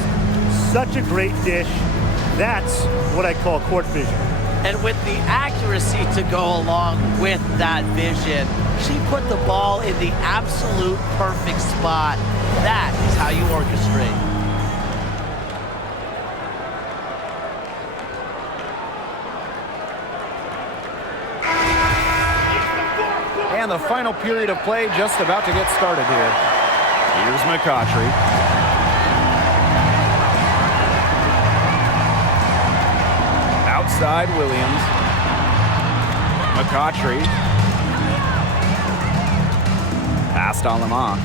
Such a great dish. That's what I call court vision. And with the accuracy to go along with that vision, she put the ball in the absolute perfect spot. That is how you orchestrate. And the final period of play just about to get started here. Here's McCautry. Outside Williams. McCautry. Pass to Lemont.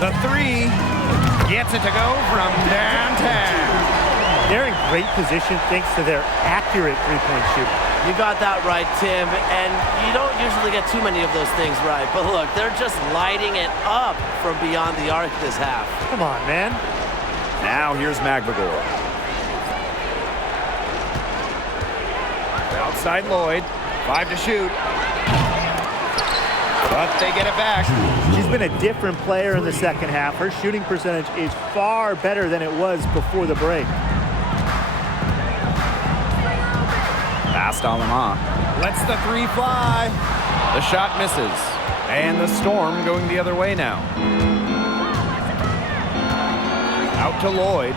The three gets it to go from downtown. They're in great position thanks to their accurate three-point shooting. You got that right, Tim, and you don't usually get too many of those things right. But look, they're just lighting it up from beyond the arc this half. Come on, man. Now here's Magbagor. Outside Lloyd, 5 to shoot. But they get it back. She's been a different player in the second half. Her shooting percentage is far better than it was before the break. Pass to Lemont. Lets the three fly. The shot misses. And the Storm going the other way now. Out to Lloyd.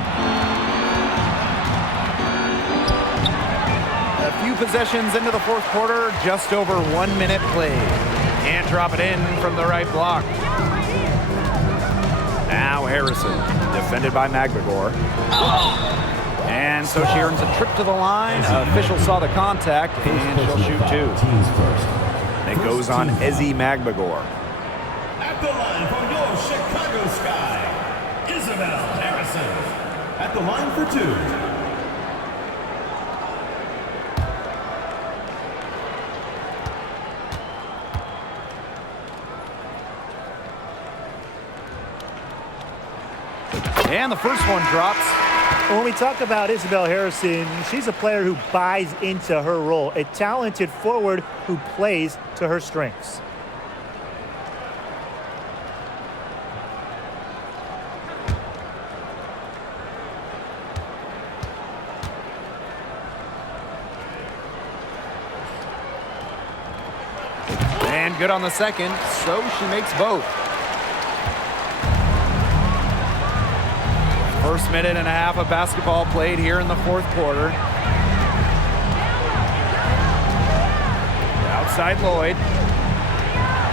A few possessions into the fourth quarter, just over 1 minute played. Can't drop it in from the right block. Now Harrison, defended by Magbagor. And so she earns a trip to the line. Official saw the contact, and she'll shoot two. It goes on Ezzy Magbagor. At the line for your Chicago Sky, Isabel Harrison. At the line for two. And the first one drops. When we talk about Isabel Harrison, she's a player who buys into her role, a talented forward who plays to her strengths. And good on the second, so she makes both. First minute and a half of basketball played here in the fourth quarter. Outside Lloyd.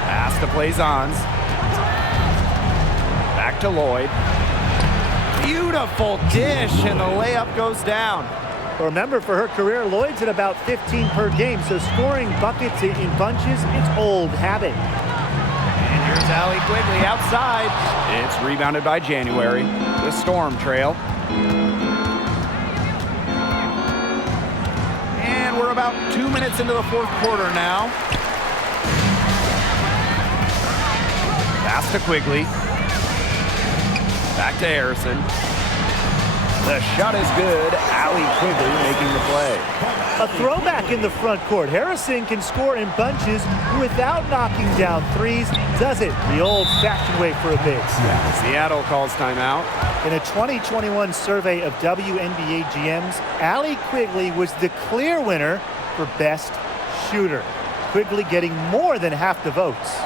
Pass to Plaisance. Back to Lloyd. Beautiful dish, and the layup goes down. Remember, for her career, Lloyd's at about 15 per game, so scoring buckets in bunches, it's old habit. And here's Allie Quigley outside. It's rebounded by January. The Storm trail. And we're about 2 minutes into the fourth quarter now. Pass to Quigley. Back to Harrison. The shot is good. Allie Quigley making the play. A throwback in the front court. Harrison can score in bunches without knocking down threes. Does it the old-fashioned way for a big. Seattle calls timeout. In a 2021 survey of WNBA GMs, Allie Quigley was the clear winner for best shooter. Quigley getting more than half the votes.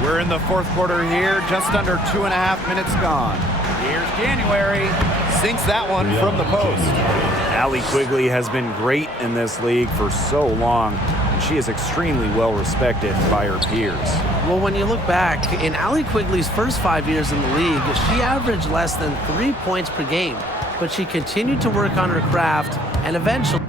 We're in the fourth quarter here, just under 2.5 minutes gone. Here's January, sinks that one from the post. Allie Quigley has been great in this league for so long, and she is extremely well respected by her peers. Well, when you look back, in Allie Quigley's first 5 years in the league, she averaged less than 3 points per game, but she continued to work on her craft and eventually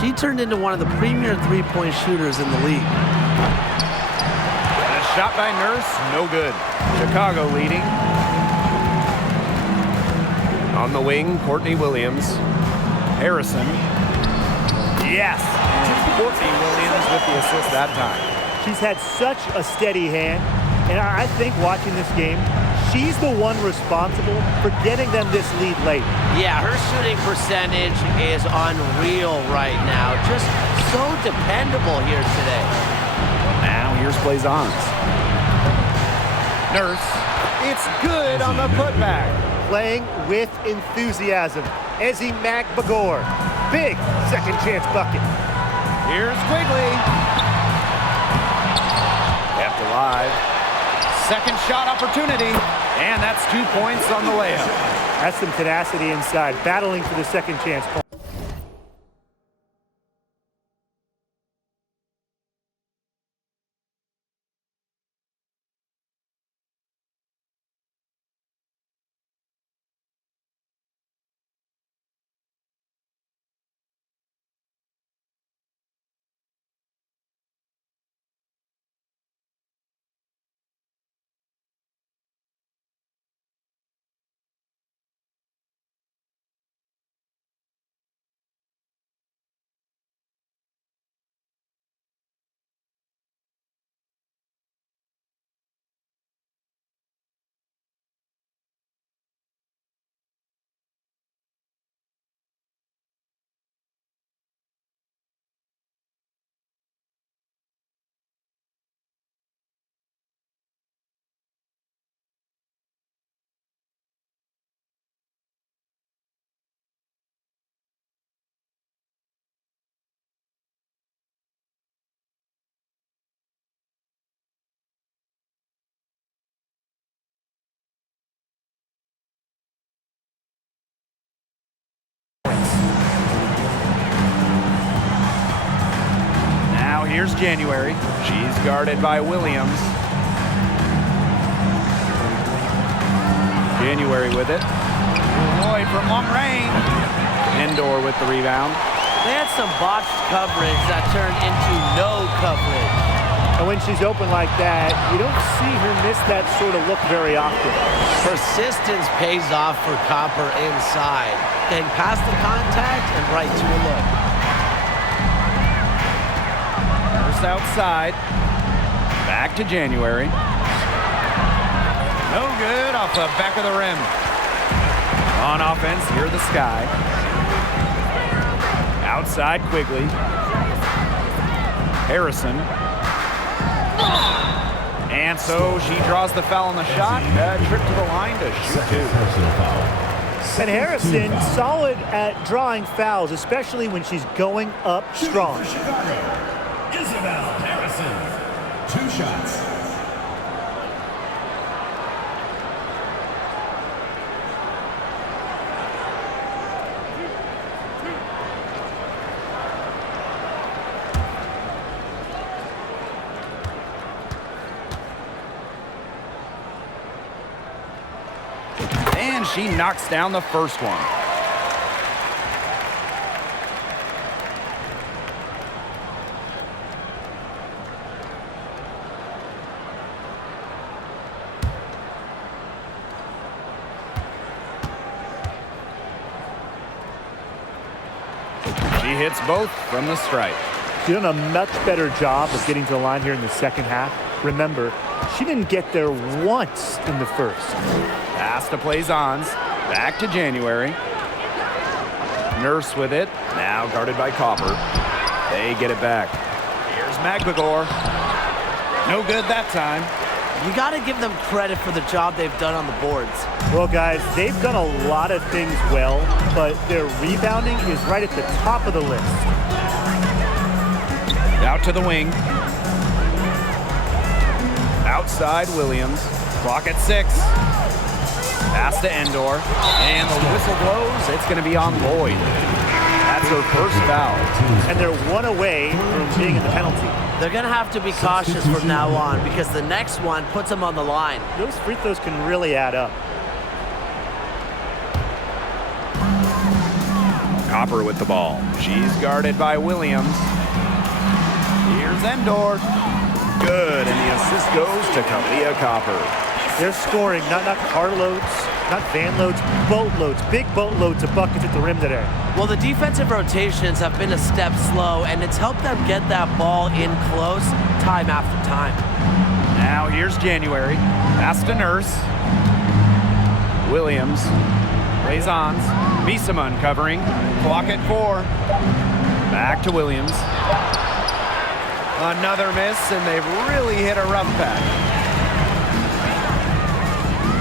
she turned into one of the premier three-point shooters in the league. And a shot by Nurse, no good. Chicago leading. On the wing, Courtney Williams. Harrison. Yes! And Courtney Williams with the assist that time. She's had such a steady hand, and I think watching this game, she's the one responsible for getting them this lead late. Yeah, her shooting percentage is unreal right now. Just so dependable here today. Now here's Blazons. Nurse. It's good on the putback. Playing with enthusiasm. Ezzy McBagor. Big second chance bucket. Here's Quigley. Kept alive. Second shot opportunity. And that's 2 points on the layup. That's some tenacity inside, battling for the second chance point. Here's January. She's guarded by Williams. January with it. Roy from long range. Indoor with the rebound. They had some botched coverage that turned into no coverage. And when she's open like that, you don't see her miss that sort of look very often. Persistence pays off for Copper inside. Getting past the contact and right to a look. Outside. Back to January. No good off the back of the rim. On offense, here the Sky. Outside Quigley. Harrison. And so she draws the foul on the shot. Trip to the line to shoot two. And Harrison, solid at drawing fouls, especially when she's going up strong. Isabel Harrison, 2 shots. And she knocks down the first one. She hits both from the stripe. She's done a much better job of getting to the line here in the second half. Remember, she didn't get there once in the first. Pass to Blazons. Back to January. Nurse with it. Now guarded by Copper. They get it back. Here's McBagor. No good that time. You got to give them credit for the job they've done on the boards. Well, guys, they've done a lot of things well, but their rebounding is right at the top of the list. Out to the wing. Outside Williams. Clock at 6. Pass to Endor. And the whistle blows. It's going to be on Lloyd. That's her first foul. And they're one away from being in the penalty. They're going to have to be cautious from now on because the next one puts them on the line. Those free throws can really add up. Copper with the ball. She's guarded by Williams. Here's Endor. Good, and the assist goes to Kalia Copper. They're scoring, not carloads, not van loads, boatloads, big boatloads of buckets at the rim today. Well, the defensive rotations have been a step slow, and it's helped them get that ball in close time after time. Now here's January. Pass to Nurse. Williams. Plays on. Misaman covering. Clock at 4. Back to Williams. Another miss, and they've really hit a rough patch.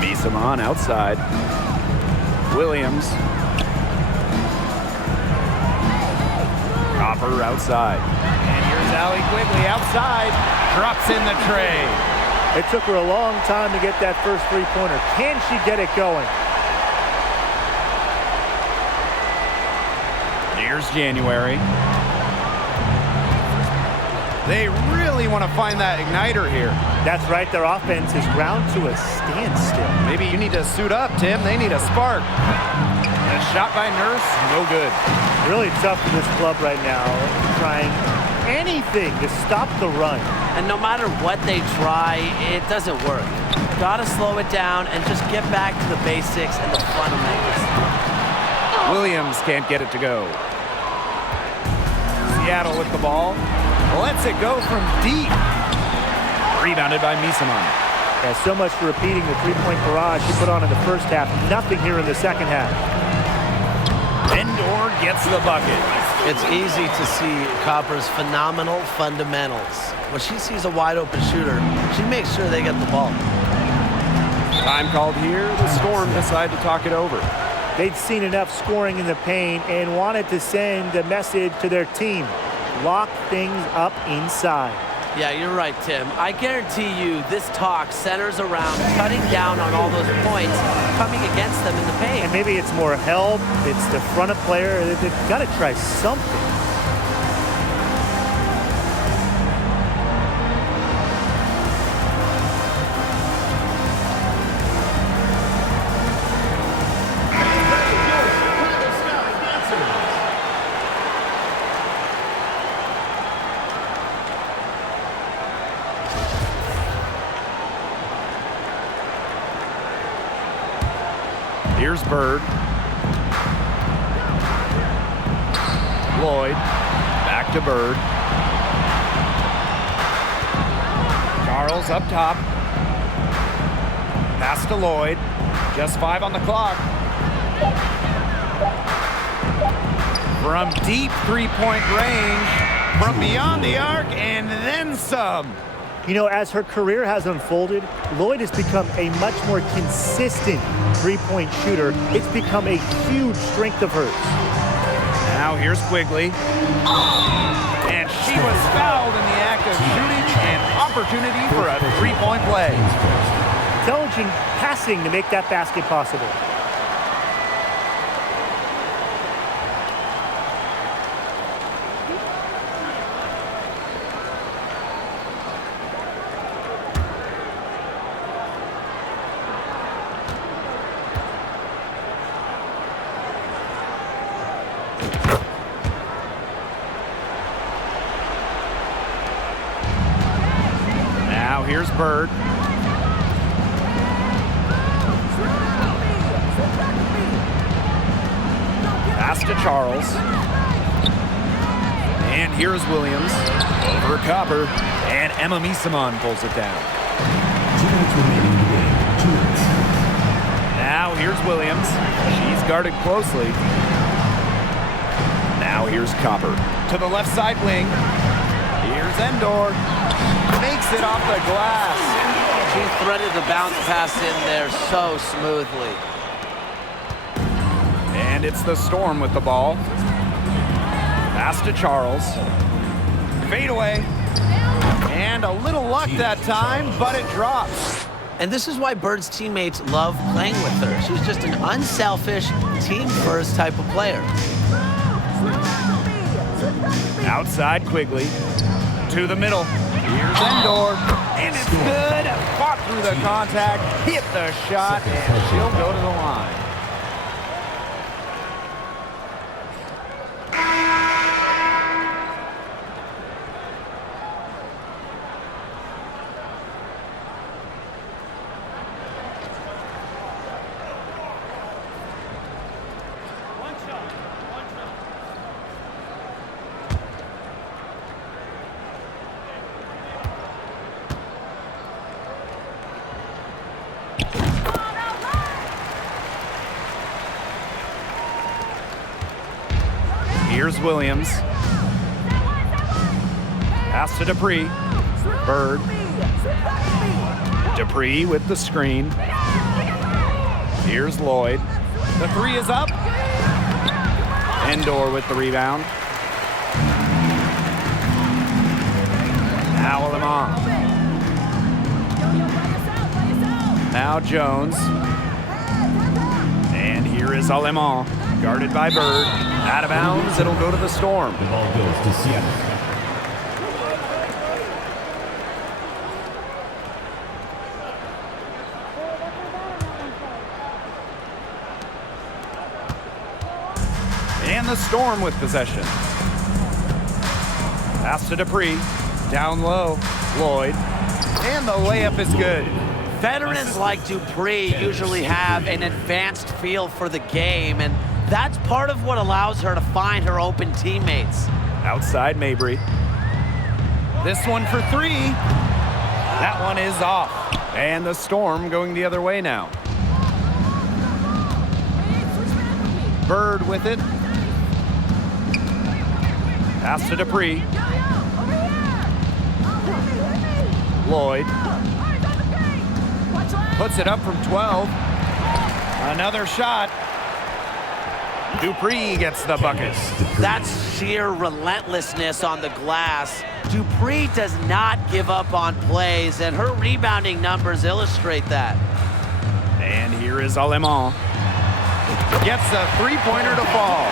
Misaman outside. Williams. Copper outside. And here's Allie Quigley outside. Drops in the tray. It took her a long time to get that first three-pointer. Can she get it going? Here's January. They really want to find that igniter here. That's right. Their offense is ground to a standstill. Maybe you need to suit up, Tim. They need a spark. A shot by Nurse, no good. Really tough for this club right now. Trying anything to stop the run. And no matter what they try, it doesn't work. Gotta slow it down and just get back to the basics and the fundamentals. Williams can't get it to go. Seattle with the ball. Lets it go from deep. Rebounded by Misaman. Yeah, so much for repeating the three-point barrage she put on in the first half. Nothing here in the second half. Endor gets the bucket. It's easy to see Copper's phenomenal fundamentals. When she sees a wide-open shooter, she makes sure they get the ball. Time called here. The Storm decide to talk it over. They'd seen enough scoring in the paint and wanted to send a message to their team. Lock things up inside. Yeah, you're right, Tim. I guarantee you this talk centers around cutting down on all those points coming against them in the paint. And maybe it's more help. It's the front of player. They've got to try something. Here's Bird. Lloyd. Back to Bird. Charles up top. Pass to Lloyd. Just 5 on the clock. From deep three-point range. From beyond the arc and then some. You know, as her career has unfolded, Lloyd has become a much more consistent three-point shooter. It's become a huge strength of hers. Now here's Quigley. And she was fouled in the act of shooting, an opportunity for a three-point play. Intelligent passing to make that basket possible. Now here's Bird. Pass to Charles. And here's Williams. Over Copper. And Emma Misaman pulls it down. Now here's Williams. She's guarded closely. Now here's Copper. To the left side wing. Here's Endor. Makes it off the glass. She threaded the bounce pass in there so smoothly. And it's the Storm with the ball. Pass to Charles. Fade away. And a little luck that time, but it drops. And this is why Bird's teammates love playing with her. She's just an unselfish, team-first type of player. Outside Quigley. To the middle. Here's Endor. And it's good. Fought through the contact. Hit the shot. And she'll go to the line. Here's Williams. Pass to Dupree. Bird. Dupree with the screen. Here's Lloyd. The three is up. Endor with the rebound. Now Lemon. Now Jones. And here is Alemán, guarded by Bird. Out of bounds, it'll go to the Storm. The ball goes to Seattle. And the Storm with possession. Pass to Dupree. Down low. Lloyd. And the layup is good. Veterans like Dupree usually have an advanced feel for the game, and that's part of what allows her to find her open teammates. Outside Mabry. This one for three. That one is off. And the Storm going the other way now. Bird with it. Pass to Dupree. Lloyd. Puts it up from 12. Another shot. Dupree gets the bucket. That's sheer relentlessness on the glass. Dupree does not give up on plays, and her rebounding numbers illustrate that. And here is Alemán. Gets a three-pointer to fall.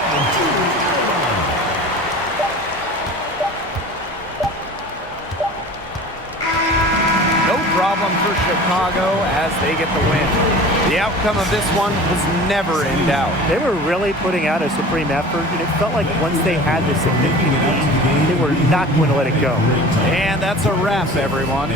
No problem for Chicago as they get the win. The outcome of this one was never in doubt. They were really putting out a supreme effort, and it felt like once they had this significant lead, they were not going to let it go. And that's a wrap, everyone.